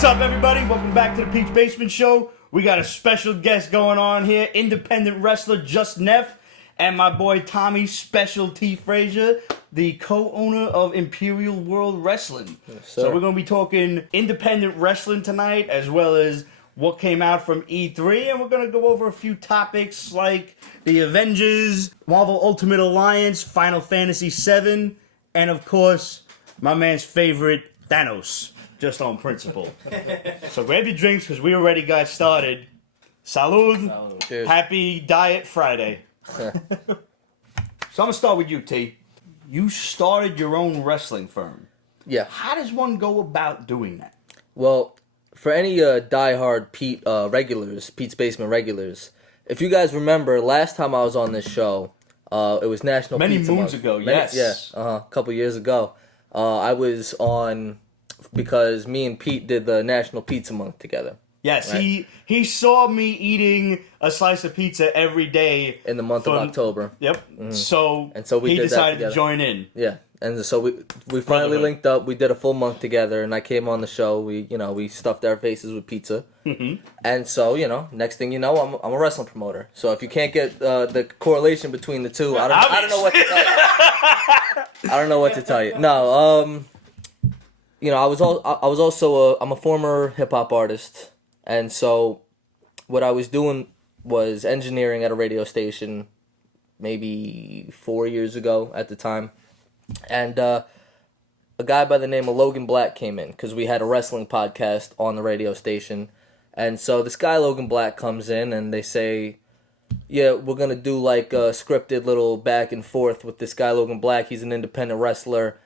What's up, everybody? Welcome back to the Pete's Basement Show. We got a special guest going on here, independent wrestler JustNeph, and my boy Tommy Special T Frazier, the co-owner of Imperial World Wrestling. Yes, so we're going to be talking independent wrestling tonight, as well as what came out from E3, and we're going to go over a few topics like the Avengers, Marvel Ultimate Alliance, Final Fantasy VII, and of course, my man's favorite, Thanos. Just on principle. So grab your drinks because we already got started. Salud. Cheers. Happy Diet Friday. So I'm going to start with you, T. You started your own wrestling firm. Yeah. How does one go about doing that? Well, for any diehard Pete's Basement regulars, if you guys remember, last time I was on this show, it was National Many Pizza moons Month. ago, yes. Yeah, a couple years ago. I was on because me and Pete did the National Pizza Month together. Yes, right? he saw me eating a slice of pizza every day. In the month of October. Yep. Mm-hmm. So we he did decided that to join in. Yeah. And so we finally linked up. We did a full month together, and I came on the show. We stuffed our faces with pizza. Mm-hmm. And so, next thing you know, I'm a wrestling promoter. So if you can't get the correlation between the two, I don't know what to tell you. I don't know what to tell you. No, I'm a former hip hop artist, and so what I was doing was engineering at a radio station, maybe 4 years ago at the time. And a guy by the name of Logan Black came in because we had a wrestling podcast on the radio station. And so this guy, Logan Black, comes in and they say, yeah, we're going to do like a scripted little back and forth with this guy, Logan Black. He's an independent wrestler.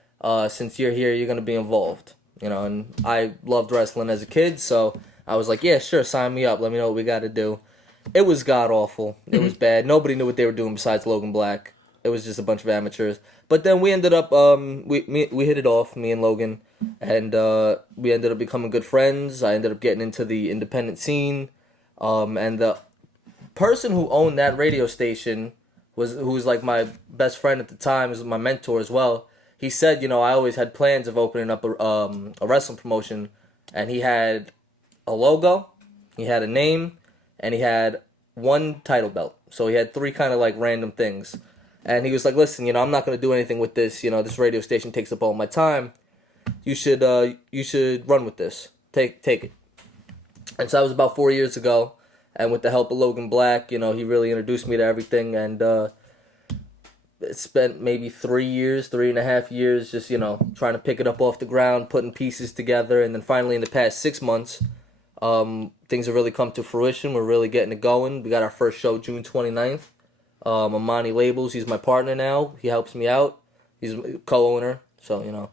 Since you're here, you're going to be involved. And I loved wrestling as a kid, so I was like, yeah, sure, sign me up. Let me know what we got to do. It was god-awful. It was bad. Nobody knew what they were doing besides Logan Black. It was just a bunch of amateurs. But then we ended up, we hit it off, me and Logan, and we ended up becoming good friends. I ended up getting into the independent scene, and the person who owned that radio station who was like my best friend at the time, was my mentor as well. He said, I always had plans of opening up a wrestling promotion, and he had a logo, he had a name, and he had one title belt. So he had three kind of like random things. And he was like, listen, I'm not going to do anything with this. This radio station takes up all my time. You should run with this. Take it. And so that was about 4 years ago. And with the help of Logan Black, he really introduced me to everything. And it spent maybe 3.5 years, just, trying to pick it up off the ground, putting pieces together. And then finally in the past 6 months, things have really come to fruition. We're really getting it going. We got our first show June 29th. Amani Labels, he's my partner now. He helps me out. He's a co-owner, so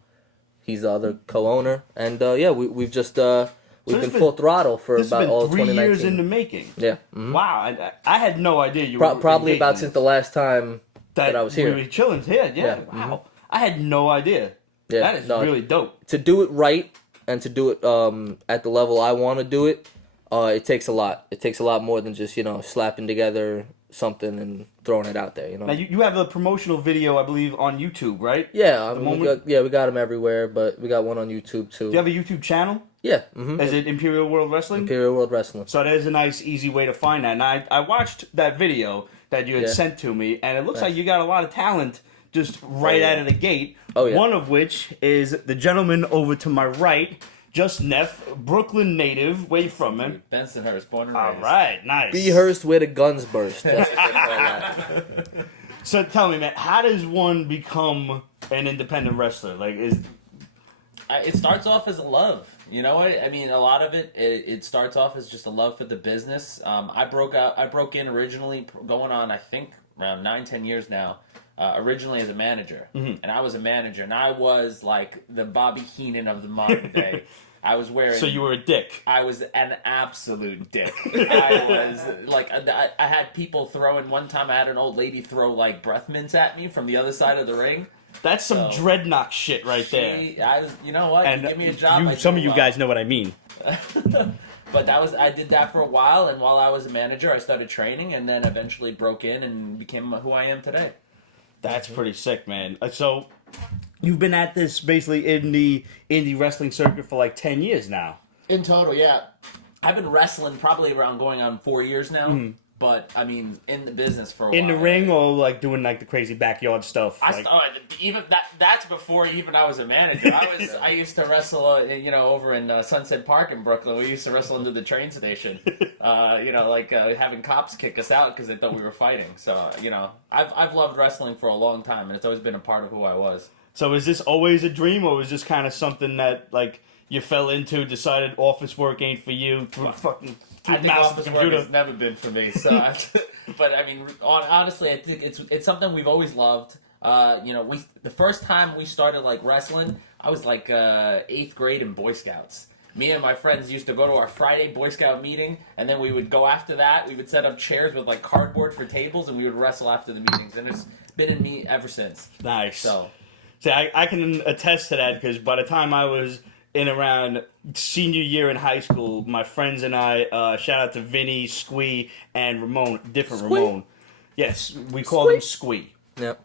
he's the other co-owner. And we've just we've been full throttle for about all 2019. 3 years in the making. Yeah. Mm-hmm. Wow, I had no idea you were probably about since the last time that I was here. We were chilling here. Yeah. Wow, mm-hmm. I had no idea. Yeah, that is really dope. To do it right and to do it at the level I want to do it, it takes a lot. It takes a lot more than just slapping together something and throwing it out there. Now you have a promotional video, I believe, on YouTube, right? Yeah, we got them everywhere, but we got one on YouTube too. Do you have a YouTube channel? Yeah. Mm-hmm. Is it Imperial World Wrestling? Imperial World Wrestling. So there's a nice, easy way to find that. And I watched that video that you had sent to me, and it looks like you got a lot of talent just right out of the gate. Oh yeah. One of which is the gentleman over to my right, JustNeph, Brooklyn native. Where you from, man? Bensonhurst, born and raised. All right, nice. Behurst where the guns burst. That's what they call that. So tell me, man, how does one become an independent wrestler? It starts off as a love. You know what? I mean, a lot of it starts off as just a love for the business. I broke in originally going on, I think, around 9-10 years now. Originally as a manager, and I was a manager, and I was like the Bobby Heenan of the modern day. I was wearing. So you were a dick. I was an absolute dick. I was like, I had people throwing. One time, I had an old lady throw like breath mints at me from the other side of the ring. That's some dreadnought shit right there. You know what? And give me a job. Some of you guys know what I mean. But I did that for a while, and while I was a manager, I started training, and then eventually broke in and became who I am today. That's pretty sick, man. So, you've been at this basically in the indie wrestling circuit for like 10 years now. In total, yeah. I've been wrestling probably around going on 4 years now. But I mean, in the business for a while. In the ring, or like doing like the crazy backyard stuff. Even that's before even I was a manager. I used to wrestle, over in Sunset Park in Brooklyn. We used to wrestle into the train station. Having cops kick us out because they thought we were fighting. So I've loved wrestling for a long time, and it's always been a part of who I was. So is this always a dream, or was this kind of something that like you fell into, decided office work ain't for you, I think office work has never been for me. So, but I mean, honestly, I think it's something we've always loved. The first time we started like wrestling, I was like 8th grade in Boy Scouts. Me and my friends used to go to our Friday Boy Scout meeting, and then we would go after that. We would set up chairs with like cardboard for tables, and we would wrestle after the meetings. And it's been in me ever since. Nice. So, see, I can attest to that because by the time I was in around senior year in high school, my friends and I, shout out to Vinny, Squee, and Ramon, Ramon. Yes, we call him Squee. Yep.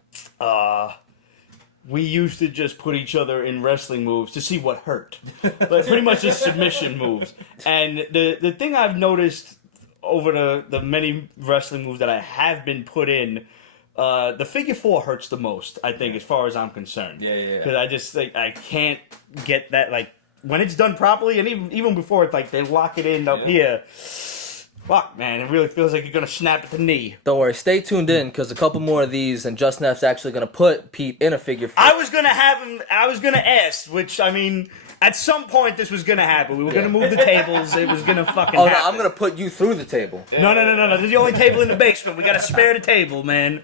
We used to just put each other in wrestling moves to see what hurt. But pretty much just submission moves. And the thing I've noticed over the many wrestling moves that I have been put in, the figure 4 hurts the most, I think, as far as I'm concerned. Yeah. Because I just think I can't get that, like, when it's done properly, and even before it's like they lock it in up here. Fuck, man, it really feels like you're gonna snap at the knee. Don't worry, stay tuned in because a couple more of these, and JustNeph's actually gonna put Pete in a figure 4. I was gonna have him. I was gonna ask, which I mean, at some point this was gonna happen. We were gonna move the tables. It was gonna fucking. Oh happen. no, I'm gonna put you through the table. No. This is the only table in the basement. We gotta spare the table, man.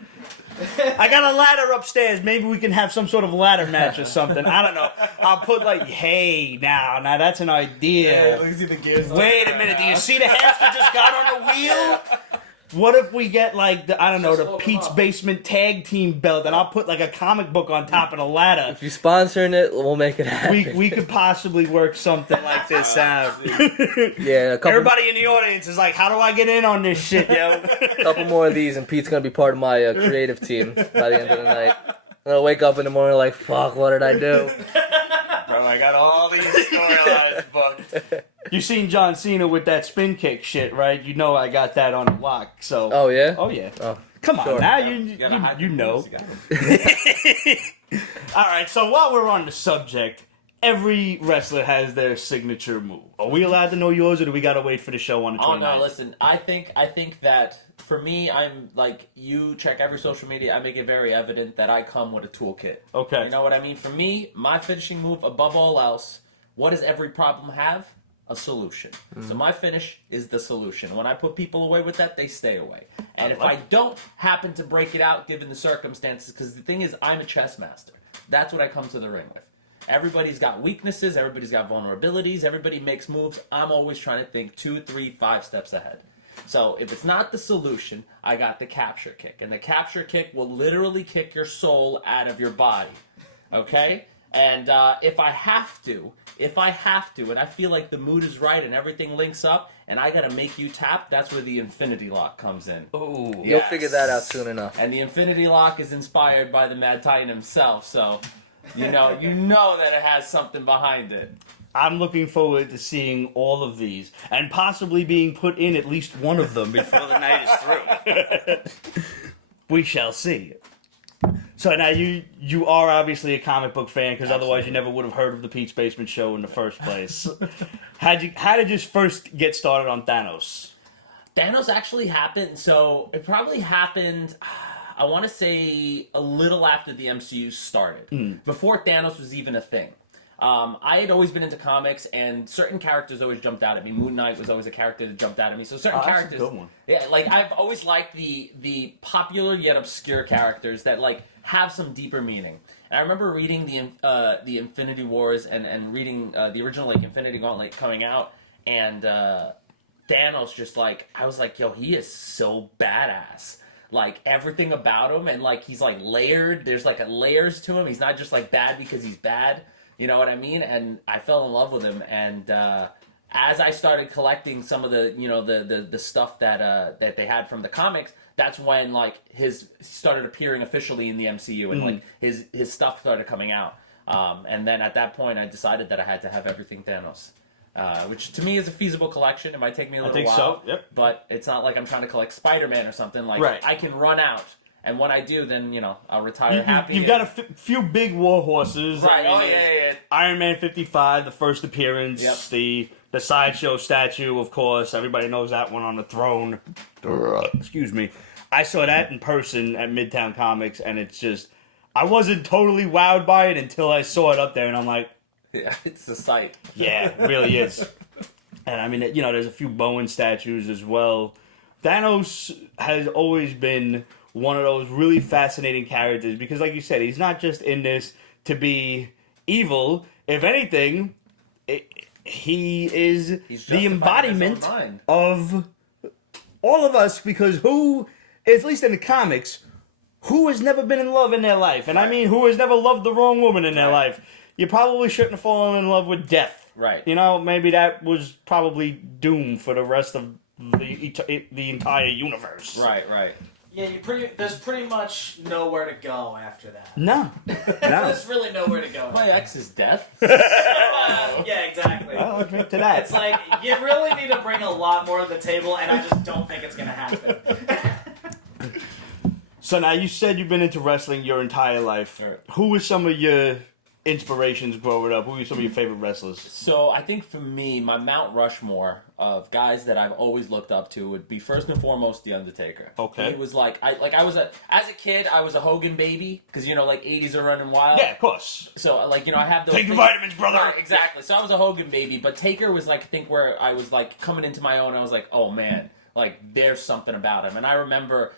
I got a ladder upstairs. Maybe we can have some sort of ladder match or something. I don't know. I'll put like, hey, now that's an idea. Look at the gears. Wait a minute. Do you see the hamster just got on the wheel? What if we get like the Pete's Basement Tag Team belt, and I'll put like a comic book on top of the ladder. If you're sponsoring it, we'll make it happen. We could possibly work something like this out. Yeah, Everybody in the audience is like, how do I get in on this shit, yo? A couple more of these, and Pete's gonna be part of my creative team by the end of the night. I'm gonna wake up in the morning like, fuck, what did I do? Bro, I got all these storylines booked. You seen John Cena with that spin kick shit, right? You know I got that on lock. So. Oh yeah. Oh yeah. Oh, come on sure. now, you know. All right. So while we're on the subject, every wrestler has their signature move. Are we allowed to know yours, or do we gotta wait for the show on the 29th? Oh no, listen. I think that for me, I'm like, you check every social media. I make it very evident that I come with a toolkit. Okay. You know what I mean? For me, my finishing move above all else. What does every problem have? A solution. So my finish is the solution. When I put people away with that, they stay away. And if I don't happen to break it out given the circumstances, because the thing is, I'm a chess master. That's what I come to the ring with. Everybody's got weaknesses. Everybody's got vulnerabilities. Everybody makes moves. I'm always trying to think 2, 3, 5 steps ahead. So if it's not the solution, I got the capture kick. And the capture kick will literally kick your soul out of your body. Okay? And if I have to, and I feel like the mood is right and everything links up, and I gotta make you tap, that's where the Infinity Lock comes in. Ooh, you'll figure that out soon enough. And the Infinity Lock is inspired by the Mad Titan himself, so you know that it has something behind it. I'm looking forward to seeing all of these, and possibly being put in at least one of them before the night is through. We shall see. So now you are obviously a comic book fan, because otherwise you never would have heard of the Pete's Basement Show in the first place. How did you first get started on Thanos? Thanos actually happened, so it probably happened, I want to say, a little after the MCU started. Before Thanos was even a thing. I had always been into comics, and certain characters always jumped out at me. Moon Knight was always a character that jumped out at me. So certain characters, that's a good one. Yeah, like I've always liked the popular yet obscure characters that like have some deeper meaning. And I remember reading the Infinity Wars and reading the original like Infinity Gauntlet coming out, and Thanos just like, I was like, yo, he is so badass. Like everything about him, and like he's like layered. There's like layers to him. He's not just like bad because he's bad. You know what I mean? And I fell in love with him. And as I started collecting some of the, you know, the stuff that they had from the comics, that's when like his started appearing officially in the MCU, and like his stuff started coming out. And then at that point, I decided that I had to have everything Thanos. which to me is a feasible collection. It might take me a little while. so, yep. But it's not like I'm trying to collect Spider-Man or something. Like, right. I can run out. And when I do, then, I'll retire happy. You've got a few big war horses. Right, yeah. Iron Man 55, the first appearance. Yep. The sideshow statue, of course. Everybody knows that one on the throne. Excuse me. I saw that in person at Midtown Comics, and it's just... I wasn't totally wowed by it until I saw it up there, and I'm like... Yeah, it's the sight. Yeah, it really is. And I mean, there's a few Bowen statues as well. Thanos has always been one of those really fascinating characters because, like you said, he's not just in this to be evil. If anything, he is the embodiment of all of us because who, at least in the comics, who has never been in love in their life? And I mean, who has never loved the wrong woman in their life? You probably shouldn't have fallen in love with Death. Right. Maybe that was probably doomed for the rest of the entire universe. Right. Yeah, there's pretty much nowhere to go after that. No. There's really nowhere to go. My ex is Death. Yeah, exactly. I'll admit to that. It's like, you really need to bring a lot more to the table, and I just don't think it's going to happen. So now, you said you've been into wrestling your entire life. Right. Who were some of your inspirations growing up? Who were some of your favorite wrestlers? So I think for me, my Mount Rushmore of guys that I've always looked up to would be first and foremost The Undertaker. Okay. He was as a kid, I was a Hogan baby because 80s are running wild. Yeah, of course. So I have those. Take your vitamins, brother. Right, exactly. So I was a Hogan baby, but Taker was I think where I was coming into my own. I was like, oh man, there's something about him. And I remember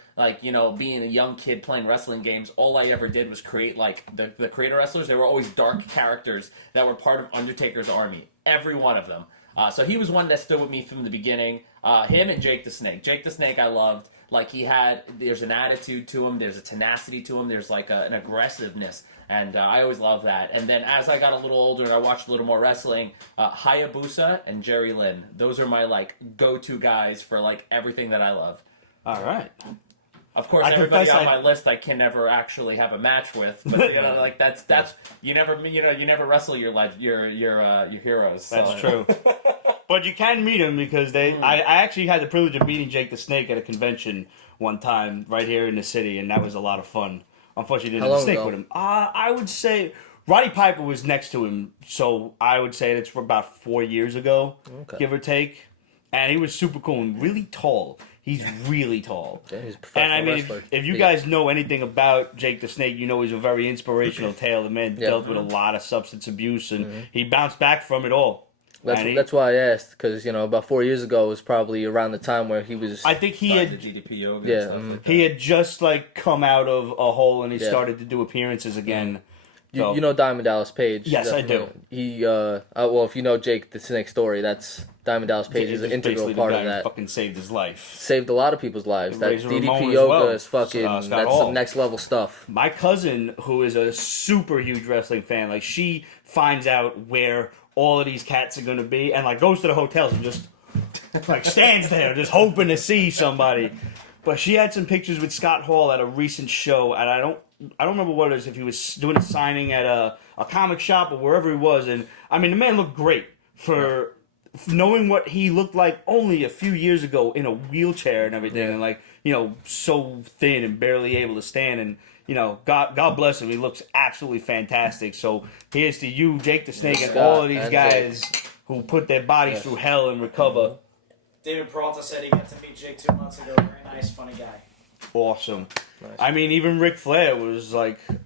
being a young kid playing wrestling games, all I ever did was create the creator wrestlers. They were always dark characters that were part of Undertaker's army. Every one of them. So he was one that stood with me from the beginning. Him and Jake the Snake. Jake the Snake I loved. There's an attitude to him. There's a tenacity to him. There's an aggressiveness. And I always loved that. And then as I got a little older and I watched a little more wrestling, Hayabusa and Jerry Lynn. Those are my go-to guys for everything that I love. All right. Of course, everybody on my list I can never actually have a match with, but that's you never wrestle your heroes. So. That's true. But you can meet him because I actually had the privilege of meeting Jake the Snake at a convention one time right here in the city, and that was a lot of fun. Unfortunately, didn't stick with him. I would say Roddy Piper was next to him, so I would say that's about 4 years ago, give or take. And he was super cool and really tall. He's really tall. Yeah, he's a professional wrestler. If you guys know anything about Jake the Snake, he's a very inspirational tale. The man dealt with a lot of substance abuse, and he bounced back from it all. That's why I asked, because about 4 years ago was probably around the time where he was. I think he had DDP yoga. And stuff he had just come out of a hole and he started to do appearances again. So. You know Diamond Dallas Page? Yes, I do. He if you know Jake the Snake story, that's Diamond Dallas Page is an integral part of that. Fucking saved his life. Saved a lot of people's lives. That Razor DDP Ramon yoga is fucking. That's some next level stuff. My cousin, who is a super huge wrestling fan, she finds out where all of these cats are going to be and goes to the hotels and just stands there just hoping to see somebody. But she had some pictures with Scott Hall at a recent show, and I don't remember what it was, if he was doing a signing at a comic shop or wherever he was. And I mean, the man looked great for knowing what he looked like only a few years ago in a wheelchair and everything, and so thin and barely able to stand. And God bless him, he looks absolutely fantastic. So here's to you, Jake the Snake, and all of these guys who put their bodies through hell and recover. David Peralta said he got to meet Jake 2 months ago. Very nice, funny guy. Awesome. Nice. I mean, even Ric Flair was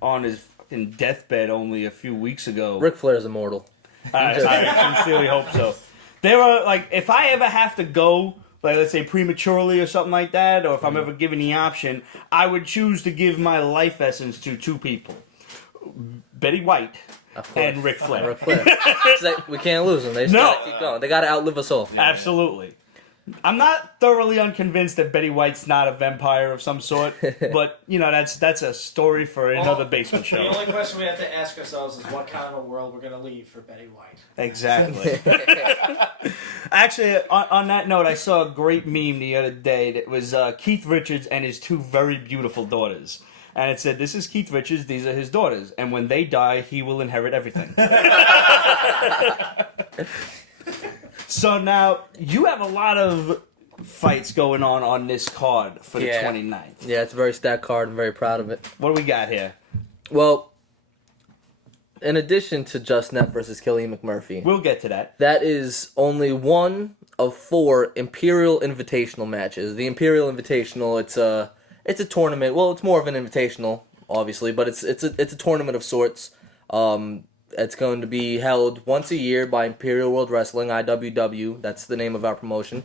on his fucking deathbed only a few weeks ago. Ric Flair's immortal. I sincerely hope so. There are if I ever have to go, let's say prematurely or something like that, or if I'm ever given the option, I would choose to give my life essence to two people: Betty White and Ric Flair. Ric Flair. We can't lose them. They just gotta keep going. They gotta outlive us all. Absolutely. I'm not thoroughly unconvinced that Betty White's not a vampire of some sort, but that's a story for another basement show. The only question we have to ask ourselves is what kind of a world we're going to leave for Betty White. Exactly. Actually, on that note, I saw a great meme the other day that was Keith Richards and his two very beautiful daughters. And it said, "This is Keith Richards, these are his daughters, and when they die, he will inherit everything." So now, you have a lot of fights going on this card for the 29th. Yeah, it's a very stacked card. I'm very proud of it. What do we got here? Well, in addition to JustNeph versus Killian McMurphy, We'll get to that. that is only one of 4 Imperial Invitational matches. The Imperial Invitational, it's a tournament. Well, it's more of an invitational, obviously, but it's a tournament of sorts. It's going to be held once a year by Imperial World Wrestling, IWW. That's the name of our promotion.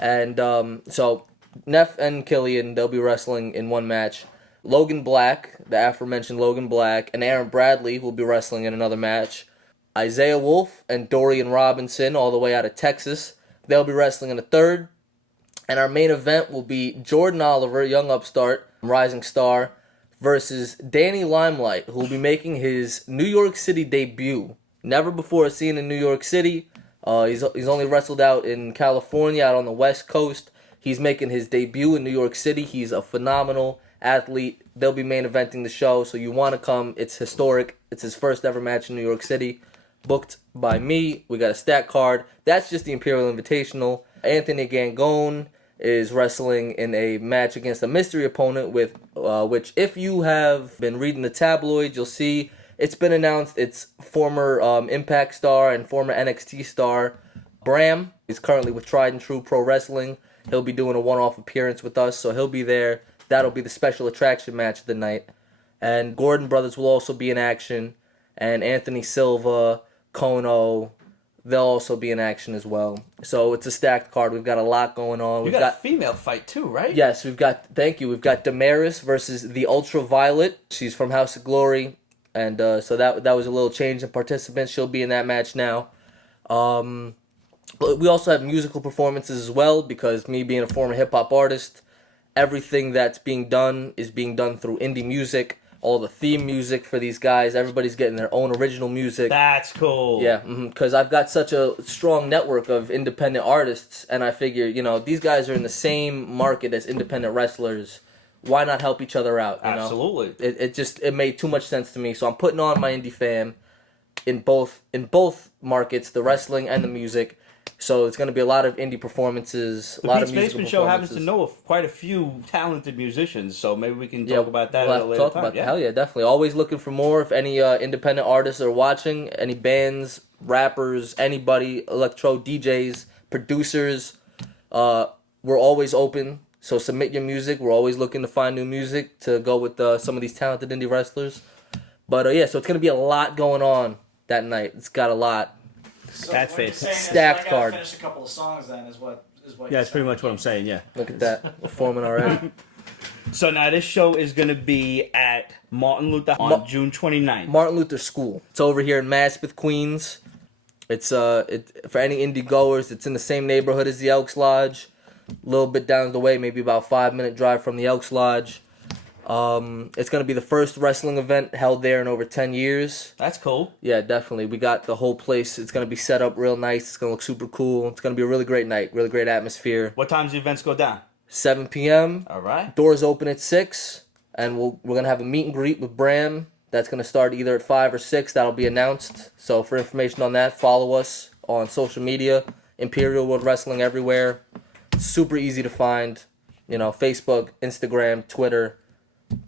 And so Neph and Killian, they'll be wrestling in one match. Logan Black, the aforementioned Logan Black, and Aaron Bradley will be wrestling in another match. Isaiah Wolf and Dorian Robinson, all the way out of Texas, they'll be wrestling in a third. And our main event will be Jordan Oliver, young upstart, rising star, versus Danny Limelight, who will be making his New York City debut. Never before seen in New York City. He's only wrestled out in California, out on the West Coast. He's making his debut in New York City. He's a phenomenal athlete. They'll be main eventing the show, so you want to come. It's historic. It's his first ever match in New York City. Booked by me. We got a stat card. That's just the Imperial Invitational. Anthony Gangone is wrestling in a match against a mystery opponent with which, if you have been reading the tabloids, you'll see it's been announced it's former Impact star and former NXT star Bram. He's currently with Tried and True Pro Wrestling. He'll be doing a one-off appearance with us, so he'll be there. That'll be the special attraction match of the night. And Gordon Brothers will also be in action, and Anthony Silva, Kono, they'll also be in action as well. So it's a stacked card. We've got a lot going on. We've got a female fight too, right? Yes, we've got Damaris versus the Ultraviolet. She's from House of Glory. And so that was a little change in participants. She'll be in that match now. But we also have musical performances as well, because me being a former hip-hop artist, everything that's being done is being done through indie music. All the theme music for these guys, everybody's getting their own original music. That's cool. Yeah, because I've got such a strong network of independent artists, and I figure, these guys are in the same market as independent wrestlers. Why not help each other out? Absolutely. It made too much sense to me, so I'm putting on my indie fam in both markets, the wrestling and the music. So it's going to be a lot of indie performances, a lot of musical Basement Show happens performances. to know of quite a few talented musicians, so maybe we can talk about that we'll at a have to later talk time. about that. Hell yeah, definitely. Always looking for more. If any independent artists are watching, any bands, rappers, anybody, electro DJs, producers, we're always open. So submit your music. We're always looking to find new music to go with some of these talented indie wrestlers. But so it's going to be a lot going on that night. It's got a lot. So That's what you're it. saying is Stacked I gotta card. finish a couple of songs then is what Yeah, you're that's pretty saying. much what I'm saying, yeah. Look at that. We're forming already. So now this show is going to be at Martin Luther on June 29th. Martin Luther School. It's over here in Maspeth, Queens. It's for any indie goers. It's in the same neighborhood as the Elks Lodge. A little bit down the way, maybe about 5-minute drive from the Elks Lodge. It's going to be the first wrestling event held there in over 10 years. That's cool. Yeah, definitely. We got the whole place. It's going to be set up real nice. It's going to look super cool. It's going to be a really great night. Really great atmosphere. What times the events go down? 7 p.m. All right. Doors open at 6. And we're going to have a meet and greet with Bram. That's going to start either at 5 or 6. That'll be announced. So for information on that, follow us on social media. Imperial World Wrestling everywhere. It's super easy to find. Facebook, Instagram, Twitter.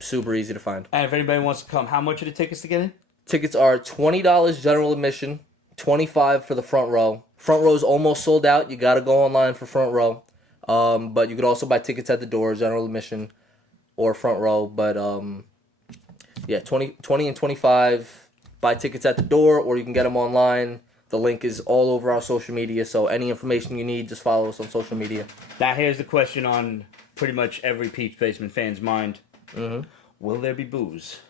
Super easy to find. And if anybody wants to come, how much are the tickets to get in? Tickets are $20 general admission, $25 for the front row. Front row's almost sold out. You got to go online for front row. But you could also buy tickets at the door, general admission or front row. But 20 and 25. Buy tickets at the door, or you can get them online. The link is all over our social media, so any information you need, just follow us on social media. Now here's the question on pretty much every Peach Basement fan's mind. Mm-hmm. Will there be booze?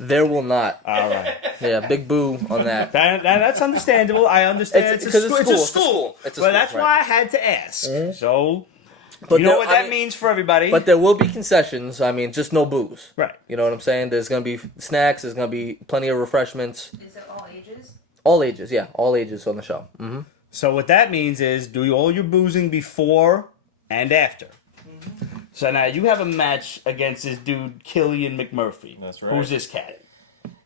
There will not. All right. Yeah, big boo on that. That's understandable. I understand. It's a school. Well, that's why I had to ask. So, But you know what that means for everybody. But there will be concessions. I mean, just no booze. Right. You know what I'm saying? There's going to be snacks. There's going to be plenty of refreshments. Is it all ages? All ages, yeah. All ages on the show. Mm-hmm. So what that means is do all your boozing before and after. So now you have a match against this dude, Killian McMurphy. That's right. Who's this cat?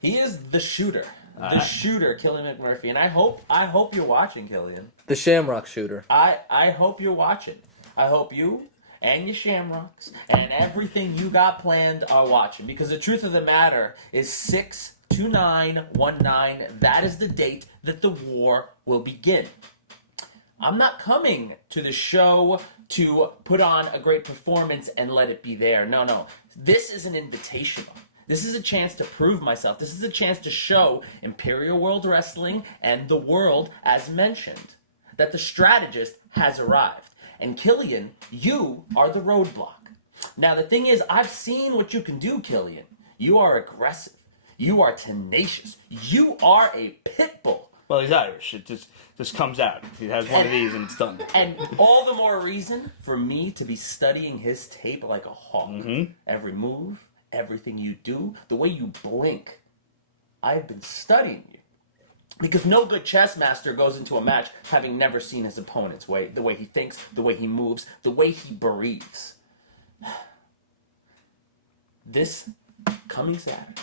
He is the shooter. the shooter, Killian McMurphy, and I hope you're watching, Killian. The Shamrock Shooter. I hope you're watching. I hope you and your Shamrocks and everything you got planned are watching, because the truth of the matter is 6/29/19. That is the date that the war will begin. I'm not coming to the show to put on a great performance and let it be there. No. This is an invitational. This is a chance to prove myself. This is a chance to show Imperial World Wrestling and the world, as mentioned, that the strategist has arrived. And Killian, you are the roadblock. Now, the thing is, I've seen what you can do, Killian. You are aggressive. You are tenacious. You are a pit bull. Well, he's Irish. It just comes out. He has one of these and it's done. And all the more reason for me to be studying his tape like a hawk. Mm-hmm. Every move, everything you do, the way you blink. I've been studying you. Because no good chess master goes into a match having never seen his opponent's way, the way he thinks, the way he moves, the way he breathes. This coming Saturday,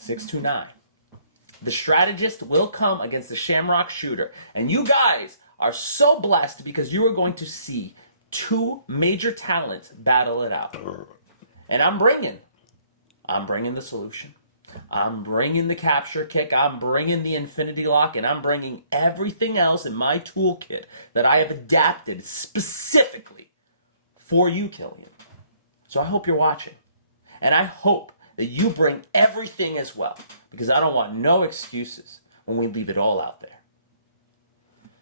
6/29, the strategist will come against the Shamrock Shooter. And you guys are so blessed because you are going to see two major talents battle it out. And I'm bringing the solution. I'm bringing the capture kick, I'm bringing the infinity lock, and I'm bringing everything else in my toolkit that I have adapted specifically for you, Killian. So I hope you're watching. And I hope that you bring everything as well, because I don't want no excuses when we leave it all out there.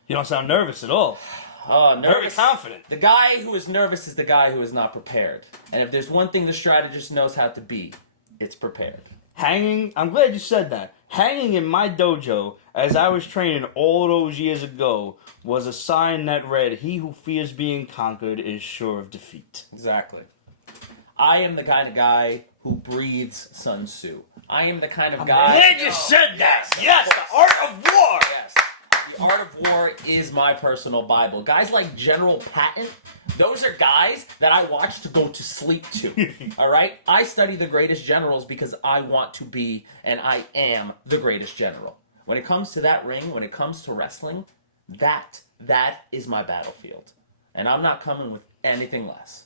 You don't sound nervous at all. Nervous. Very confident. The guy who is nervous is the guy who is not prepared. And if there's one thing the strategist knows how to be, it's prepared. Hanging, I'm glad you said that. Hanging in my dojo, as I was training all those years ago, was a sign that read, "He who fears being conquered is sure of defeat." Exactly. I am the kind of guy who breathes Sun Tzu. I am the kind of guy... Glad you said that! Yes, the art of war! Yes. The Art of War is my personal Bible. Guys like General Patton, those are guys that I watch to go to sleep to. All right? I study the greatest generals because I want to be, and I am, the greatest general. When it comes to that ring, when it comes to wrestling, that is my battlefield. And I'm not coming with anything less.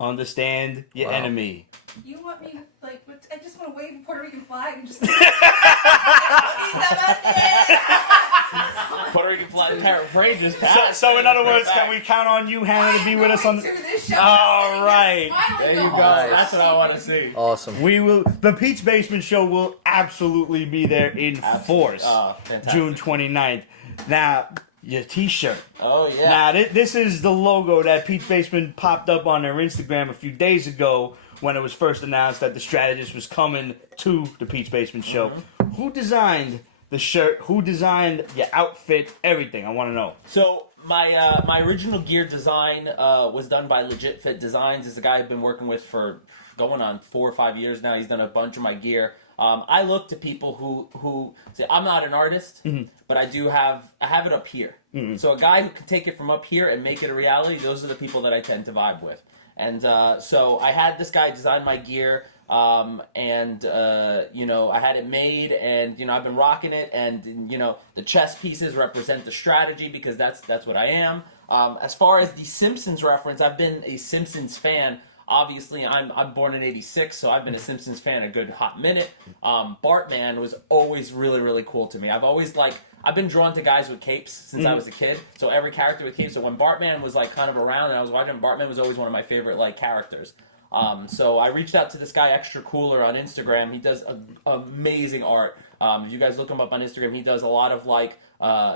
Understand your enemy. You want me, like, I just want to wave a Puerto Rican flag and just... Puerto Rican flag paraphrase. So in other words, can we count on you, Hannah, to be with us on the... All right. There you go. Nice. That's what I want to see. Awesome. We will. The Pete's Basement Show will absolutely be there in force. Fantastic. June 29th. Now, your T-shirt. Oh, yeah. Now, this is the logo that Pete's Basement popped up on their Instagram a few days ago when it was first announced that the strategist was coming to the Pete's Basement Show. Mm-hmm. Who designed the shirt? Who designed your outfit? Everything. I want to know. So my original gear design was done by Legit Fit Designs. Is a guy I've been working with for going on 4 or 5 years now. He's done a bunch of my gear. I look to people who say, I'm not an artist, but I have it up here. So a guy who can take it from up here and make it a reality, those are the people that I tend to vibe with. And so I had this guy design my gear, and I had it made, and I've been rocking it, and the chess pieces represent the strategy because that's what I am. As far as the Simpsons reference, I've been a Simpsons fan. Obviously, I'm born in '86, so I've been a Simpsons fan a good hot minute. Bartman was always really, really cool to me. I've been drawn to guys with capes since I was a kid. So every character with capes. So when Bartman was kind of around and I was watching, Bartman was always one of my favorite characters. So I reached out to this guy Extra Cooler on Instagram. He does amazing art. If you guys look him up on Instagram, he does a lot of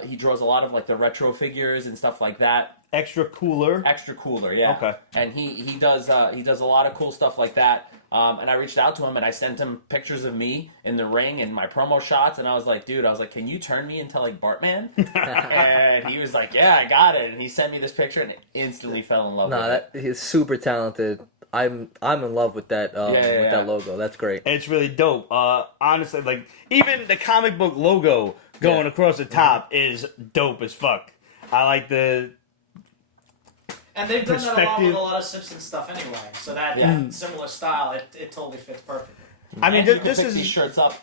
he draws a lot of the retro figures and stuff like that. Extra Cooler. Extra Cooler, yeah. Okay. And he does a lot of cool stuff like that. And I reached out to him and I sent him pictures of me in the ring and my promo shots. And I was like, dude, can you turn me into Bartman? And he was like, yeah, I got it. And he sent me this picture and instantly fell in love with it. He's super talented. I'm in love with that that logo. That's great. It's really dope. Honestly, even the comic book logo going across the top is dope as fuck. I like the... And they've done that a lot perspective. with a lot of Simpsons stuff anyway. So that similar style, it totally fits perfectly. I mean, And you can this pick is... these shirts up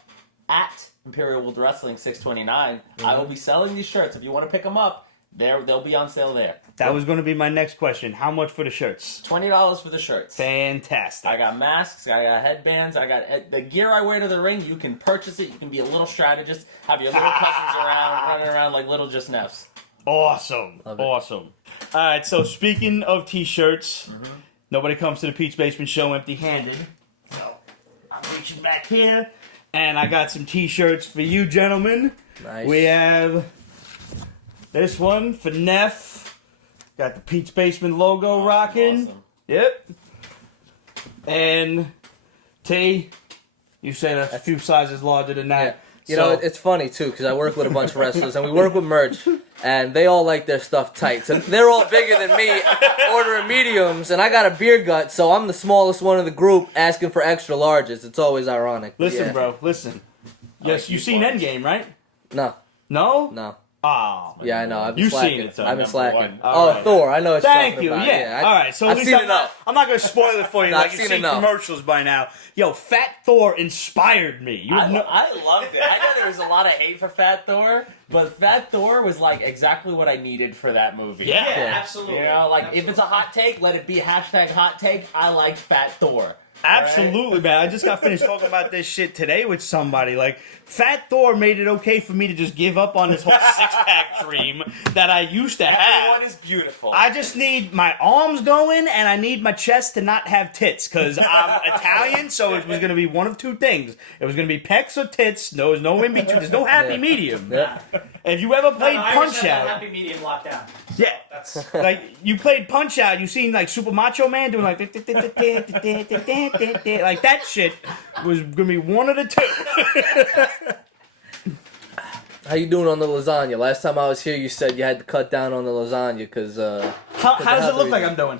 at Imperial World Wrestling 629. I will be selling these shirts. If you want to pick them up, they'll be on sale there. That was going to be my next question. How much for the shirts? $20 for the shirts. Fantastic. I got masks, I got headbands, I got the gear I wear to the ring. You can purchase it. You can be a little strategist, have your little cousins around, running around like little JustNephs. Awesome. Love it. Awesome. All right, so speaking of t-shirts, nobody comes to the Pete's Basement Show empty-handed. So I'm reaching back here, and I got some t-shirts for you gentlemen. Nice. We have this one for Neph. Got the Pete's Basement logo rocking. Awesome. Yep. And T, you said a few sizes larger than that. Yeah. You know, it's funny, too, because I work with a bunch of wrestlers, and we work with merch, and they all like their stuff tight. So they're all bigger than me, ordering mediums, and I got a beer gut, so I'm the smallest one in the group asking for extra larges. It's always ironic. Listen, Yeah. bro, listen. Yes, you've seen large. Endgame, right? No, No? no. Ah. Yeah, I know. I've been You've slacking. seen it, so I've been number slacking. one. Oh, All right. Thor. I know what you're Thank talking you. about. Yeah. All right. So I've at least seen I'm not, enough. I'm not going to spoil it for you. No, like I've you've seen seen enough. commercials by now. Yo, Fat Thor inspired me. You I know, loved it. I know there was a lot of hate for Fat Thor, but Fat Thor was like exactly what I needed for that movie. Yeah. Yeah. absolutely. You know, like if it's a hot take, let it be hashtag hot take. I like Fat Thor. absolutely, man. I just got finished talking about this shit today with somebody. Like, Fat Thor made it okay for me to just give up on this whole six-pack dream that I used to Everyone have. is beautiful. I just need my arms going, and I need my chest to not have tits, because I'm Italian, so it was going to be one of two things. It was going to be pecs or tits. There was no in between. There's no happy Yeah. medium. Yeah. If you ever played I Punch understand that Out, happy medium lockdown. yeah, That's like you played Punch Out, you seen like Super Macho Man doing like like that shit was gonna be one of the two. How you doing on the lasagna? Last time I was here, you said you had to cut down on the lasagna because How does it look like I'm doing?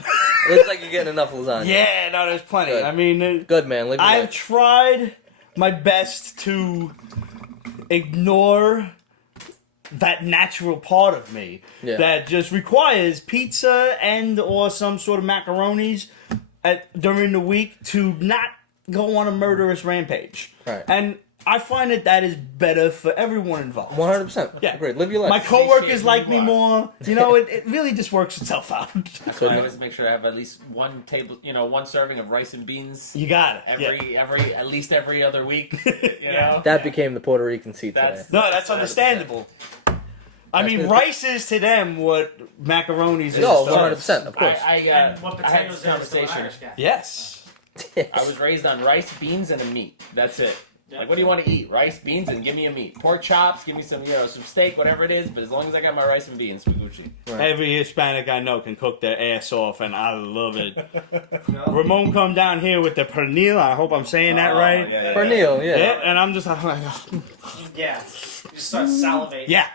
it looks like you're getting enough lasagna. Yeah, no, there's plenty. Good. I mean, Good, man. Live your I've life. tried my best to ignore that natural part of me that just requires pizza and or some sort of macaronis during the week to not go on a murderous rampage. Right. And I find that is better for everyone involved. 100%. Yeah. Great. Live your life. My coworkers Appreciate like who me you are. more. You know, it really just works itself out. So I always make sure I have at least one serving of rice and beans You got it. at least every other week. You know? That became the Puerto Rican seat today. That's- No, that's understandable. I mean, good. rice is to them what macaronis is. No, to us. 100%, of course. I what I had potatoes this are to an conversation. Irish guy. Yes. I was raised on rice, beans, and a meat. That's it. Like, what do you want to eat? Rice, beans, and give me a meat. Pork chops, give me some, some steak, whatever it is. But as long as I got my rice and beans, we Gucci. Every Hispanic I know can cook their ass off, and I love it. Ramon come down here with the pernil. I hope I'm saying that right. Yeah. Pernil, yeah. Yeah, and I'm just like, Yeah. You just start salivating. yeah.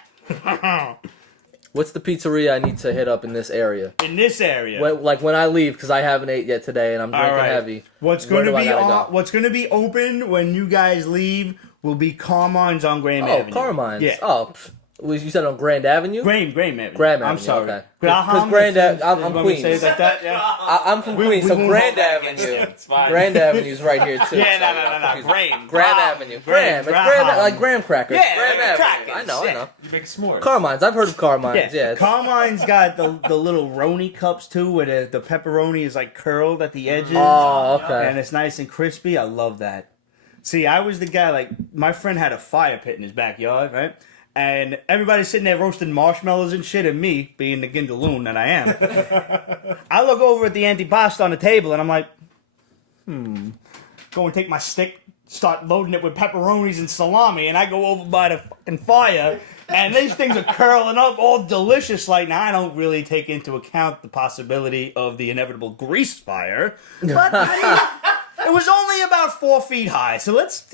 What's the pizzeria I need to hit up in this area? In this area. When I leave, because I haven't ate yet today and I'm All drinking right. heavy. What's Where going to do I be gotta on, go? What's going to be open when you guys leave will be Carmine's on Graham Avenue. Carmine's. Yeah. Oh, you said on Grand Avenue? Graham Avenue. Graham I'm Avenue, sorry. okay. Graham, 'Cause Grand if I'm you want me to say it Queens. like that, yeah. I'm from Queens, we so won't Grand hold that against Avenue. you. It's fine. Grand Avenue's right here too. Yeah, so no. confused. Graham. Graham Avenue. Graham. It's Graham, like graham crackers. Yeah, Graham like Avenue. crackers, I know. yeah. You make s'mores. Carmine's. I've heard of Carmine's. Yeah. it's- Carmine's got the little roni cups too, where the pepperoni is like curled at the edges. Oh, okay. And it's nice and crispy. I love that. See, I was the guy, like, my friend had a fire pit in his backyard, right? And everybody's sitting there roasting marshmallows and shit, and me, being the gindaloon that I am, I look over at the antipasto on the table, and I'm like, go and take my stick, start loading it with pepperonis and salami, and I go over by the fucking fire, and these things are curling up all delicious. Like, now I don't really take into account the possibility of the inevitable grease fire, but it was only about 4 feet high, so let's,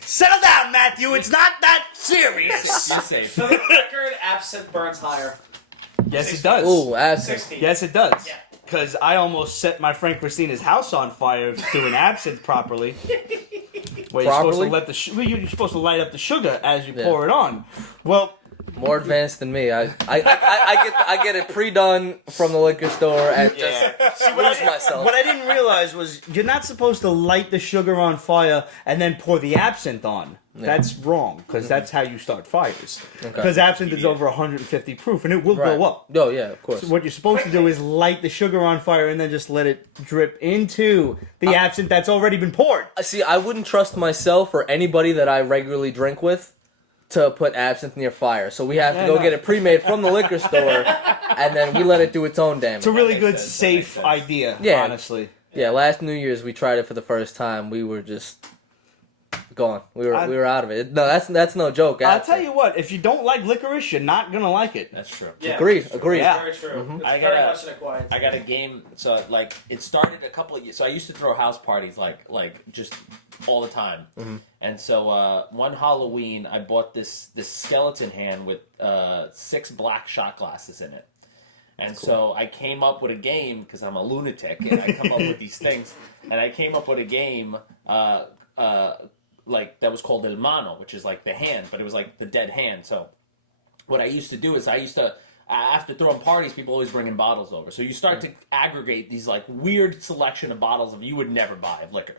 settle down, Matthew. It's not that serious. You're safe. For the record, absinthe burns higher. Yes, it does. Ooh, absinthe. 16. Yes, it does. Yeah. Because I almost set my friend Christina's house on fire doing absinthe properly. Where you're supposed to Properly? let you're supposed to light up the sugar as you Yeah. pour it on. Well, More advanced than me. I get it pre-done from the liquor store and just lose myself. What I didn't realize was you're not supposed to light the sugar on fire and then pour the absinthe on. Yeah. That's wrong, because that's how you start fires. Okay. Because absinthe is over 150 proof, and it will Right. go up. Oh yeah, of course. So what you're supposed to do is light the sugar on fire and then just let it drip into the absinthe that's already been poured. See, I wouldn't trust myself or anybody that I regularly drink with to put absinthe near fire. So we have to go get it pre-made from the liquor store, and then we let it do its own damage. It's a really makes good, sense, that safe makes sense. idea, Yeah. honestly. Yeah, last New Year's we tried it for the first time. We were just gone. We were out of it. No, that's no joke. I'll tell you what, if you don't like licorice, you're not going to like it. That's true. Yeah. Agreed. It's Yeah. very true. It's I very gotta- much an acquired. I got a game. So like it started a couple of years. So I used to throw house parties like just all the time. And so one Halloween I bought this skeleton hand with 6 black shot glasses in it. And so I came up with a game because I'm a lunatic and I come up with these things. And I came up with a game like that was called El Mano, which is like the hand, but it was like the dead hand. So what I used to do is after throwing parties, people always bring in bottles over. So you start to aggregate these like weird selection of bottles of you would never buy of liquor.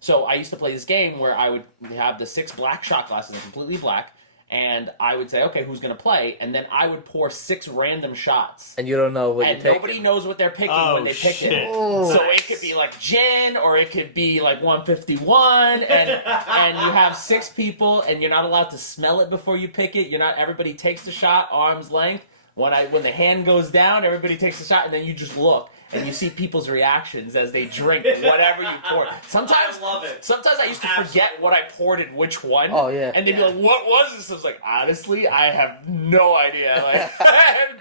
So I used to play this game where I would have the 6 black shot glasses, completely black, and I would say, okay, who's going to play? And then I would pour 6 random shots. And you don't know what And you're taking. nobody knows what they're picking Oh, when they pick shit. it. Oh. So it could be like gin, or it could be like 151, and you have 6 people, and you're not allowed to smell it before you pick it. Everybody takes the shot, arm's length. When the hand goes down, everybody takes a shot, and then you just look. And you see people's reactions as they drink whatever you pour. Sometimes I love it. Sometimes I used to forget what I poured in which one. Oh, yeah. And they'd be like, "What was this?" I was like, "Honestly, I have no idea." Like,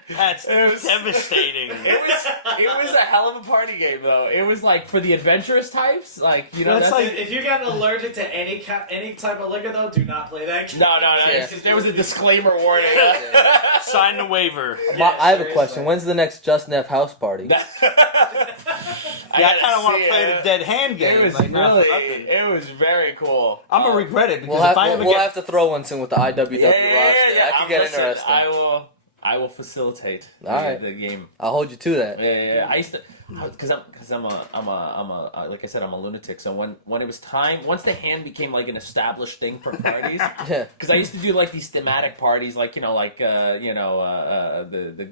That's devastating. it was a hell of a party game, though. It was like for the adventurous types, like That's like- If you get allergic to any type of liquor, though, do not play that game. no. Yeah. There was a disclaimer warning. Sign the waiver. I have a seriously. question. When's the next JustNeph house party? Yeah, I kind of want to play the dead hand game. It was like, not for really, nothing. it was very cool. I'm going to regret it, because We'll have, if I ever we'll get... have to throw one soon with the IWW roster. That could get Listen, interesting. I will facilitate All right. the game. I'll hold you to that. Yeah. I used to, because I'm a like I said, I'm a lunatic. So when it was time, once the hand became like an established thing for parties, Yeah. because I used to do like these thematic parties, like the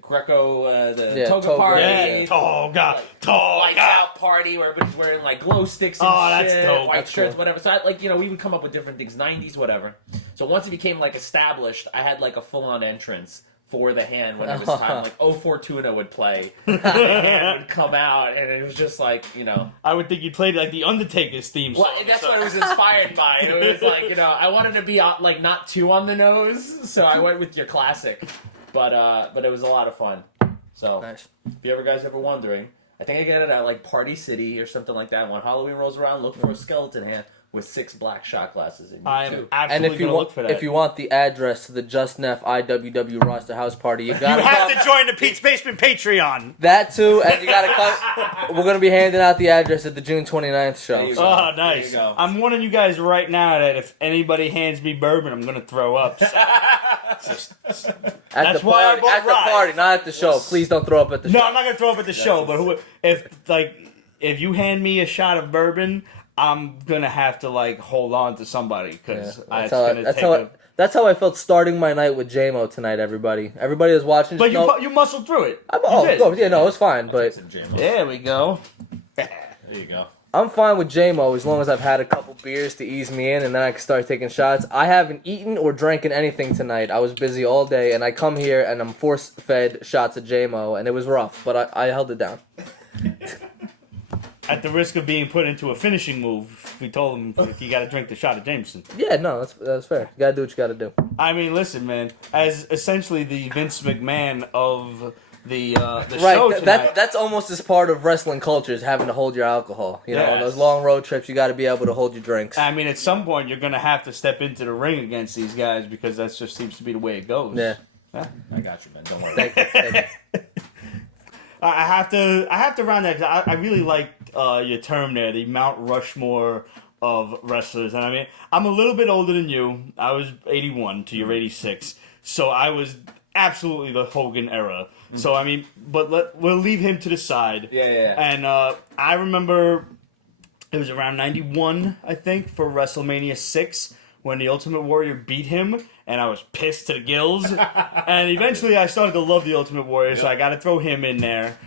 Greco, the toga toga, party, Yeah, toga, lights toga. out party where everybody's wearing like glow sticks and Oh, that's shit, dope. white That's shirts, cool. whatever. So we would come up with different things, 90s, whatever. So once it became like established, I had like a full on entrance for the hand when it was time. Like 04 Tuna would play, the hand would come out, and it was just like I would think you played like the Undertaker's theme song. Well, that's what it was inspired by. It was like I wanted to be like not too on the nose, so I went with your classic. But it was a lot of fun. So Nice. if you guys ever wondering, I think I got it at like Party City or something like that. When Halloween rolls around, look for a skeleton hand with 6 black shot glasses in you I'm too. And absolutely if you going to want, look for that. if you want the address to the JustNeph IWW roster house party, you You gotta have come. to join the Pete's Basement Patreon. That too, and you gotta come. We're gonna be handing out the address at the June 29th show. There you go. Oh, There nice. you go. I'm warning you guys right now that if anybody hands me bourbon, I'm going to throw up. So. At That's the why I party, bought at the Rye. party, not at the show. Please don't throw up at the No, show. I'm not going to throw up at the show, but if you hand me a shot of bourbon, I'm going to have to hold on to somebody, because Yeah, it's going to take that's how I felt starting my night with JMO tonight. Everybody is watching. But know- you muscled through it. I'm, You did. yeah, no, it's fine. But Some jam on. There we go. There you go. I'm fine with JMO as long as I've had a couple beers to ease me in, and then I can start taking shots. I haven't eaten or drinking anything tonight. I was busy all day, and I come here and I'm force-fed shots of JMO, and it was rough, but I held it down. At the risk of being put into a finishing move, we told him you got to drink the shot of Jameson. Yeah, no, that's fair. You gotta do what you gotta do. I mean, listen, man. As essentially the Vince McMahon of the Right, show tonight. that's almost as part of wrestling culture is having to hold your alcohol. You know, on Yes. those long road trips, you got to be able to hold your drinks. I mean, at some point, you're going to have to step into the ring against these guys, because that just seems to be the way it goes. Yeah. I got you, man. Don't worry. Thank you. Thank you. I have to round that, 'cause I really liked your term there, the Mount Rushmore of wrestlers. And I mean, I'm a little bit older than you. I was 81 to your 86. So I was absolutely the Hogan era. So I mean, but we'll leave him to the side. Yeah. And I remember it was around 91, I think, for WrestleMania 6 when the Ultimate Warrior beat him, and I was pissed to the gills. And eventually I started to love the Ultimate Warrior, so I got to throw him in there.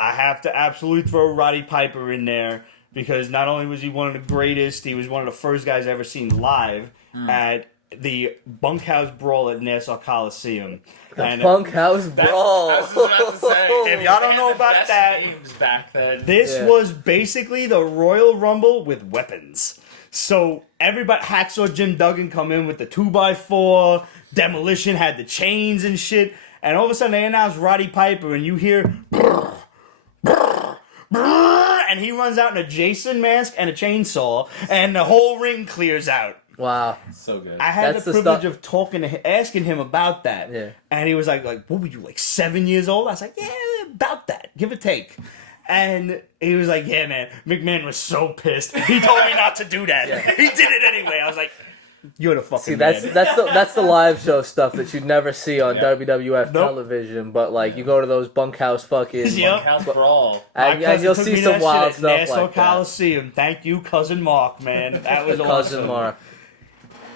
I have to absolutely throw Roddy Piper in there because not only was he one of the greatest, he was one of the first guys I ever seen live at the Bunkhouse Brawl at Nassau Coliseum. Bunkhouse Brawl. I was just about to say, If y'all don't they know had the about best that, names back then. This was basically the Royal Rumble with weapons. So everybody, Hacksaw Jim Duggan come in with the 2x4, Demolition had the chains and shit, and all of a sudden they announced Roddy Piper, and you hear brrr, brrr, brrr, and he runs out in a Jason mask and a chainsaw, and the whole ring clears out. Wow. So good. I had That's the the privilege stuff- of talking to him, asking him about that. Yeah. And he was like, what were you, like 7 years old? I was like, yeah, about that. Give or take. And he was like, yeah, man, McMahon was so pissed. He told me not to do that. He did it anyway. I was like, you're the fucking See, man. that's the live show stuff that you'd never see on WWF Nope. television. But like, you go to those bunkhouse fucking, Yep. House Brawl. and My cousin you'll took see me to some that wild shit at stuff Nassau like that. Coliseum. Thank you, Cousin Mark, man. That was Cousin awesome. Mark.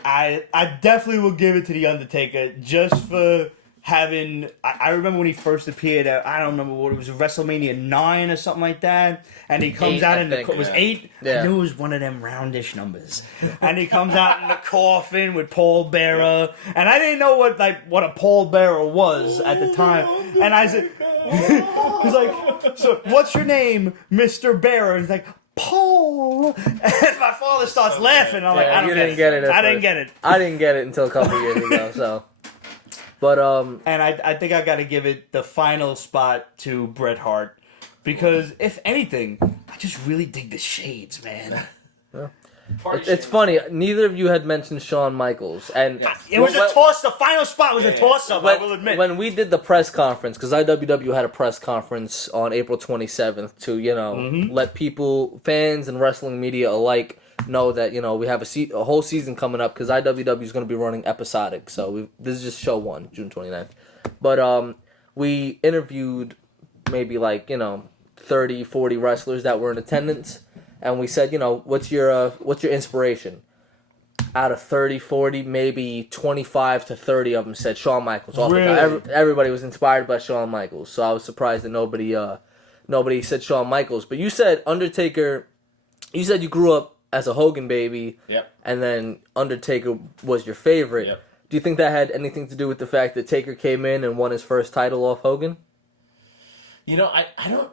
I definitely will give it to The Undertaker just for having... I remember when he first appeared at, I don't remember what it was, WrestleMania 9 or something like that, and he comes 8, out I in the... think. It was 8? Yeah. I knew it was one of them roundish numbers. And he comes out in the coffin with Paul Bearer, and I didn't know what a Paul Bearer was at the time, and I said... he's like, so what's your name, Mr. Bearer? And he's like... Paul, and my father starts laughing. I'm like, I don't you get didn't get it. I didn't get it. I didn't get it until a couple years ago. So, but And I think I got to give it the final spot to Bret Hart because if anything, I just really dig the shades, man. it's funny. Neither of you had mentioned Shawn Michaels, and It was a toss. The final spot was a toss-up. I will admit. when we did the press conference, because IWW had a press conference on April 27th to let people, fans, and wrestling media alike know that we have a whole season coming up because IWW is going to be running episodic. So this is just show 1, June 29th. But we interviewed maybe 30, 40 wrestlers that were in attendance. And we said, what's your inspiration? Out of 30, 40, maybe 25 to 30 of them said Shawn Michaels. Really? Everybody was inspired by Shawn Michaels. So I was surprised that nobody said Shawn Michaels. But you said Undertaker. You said you grew up as a Hogan baby. Yep. And then Undertaker was your favorite. Yep. Do you think that had anything to do with the fact that Taker came in and won his first title off Hogan? I don't...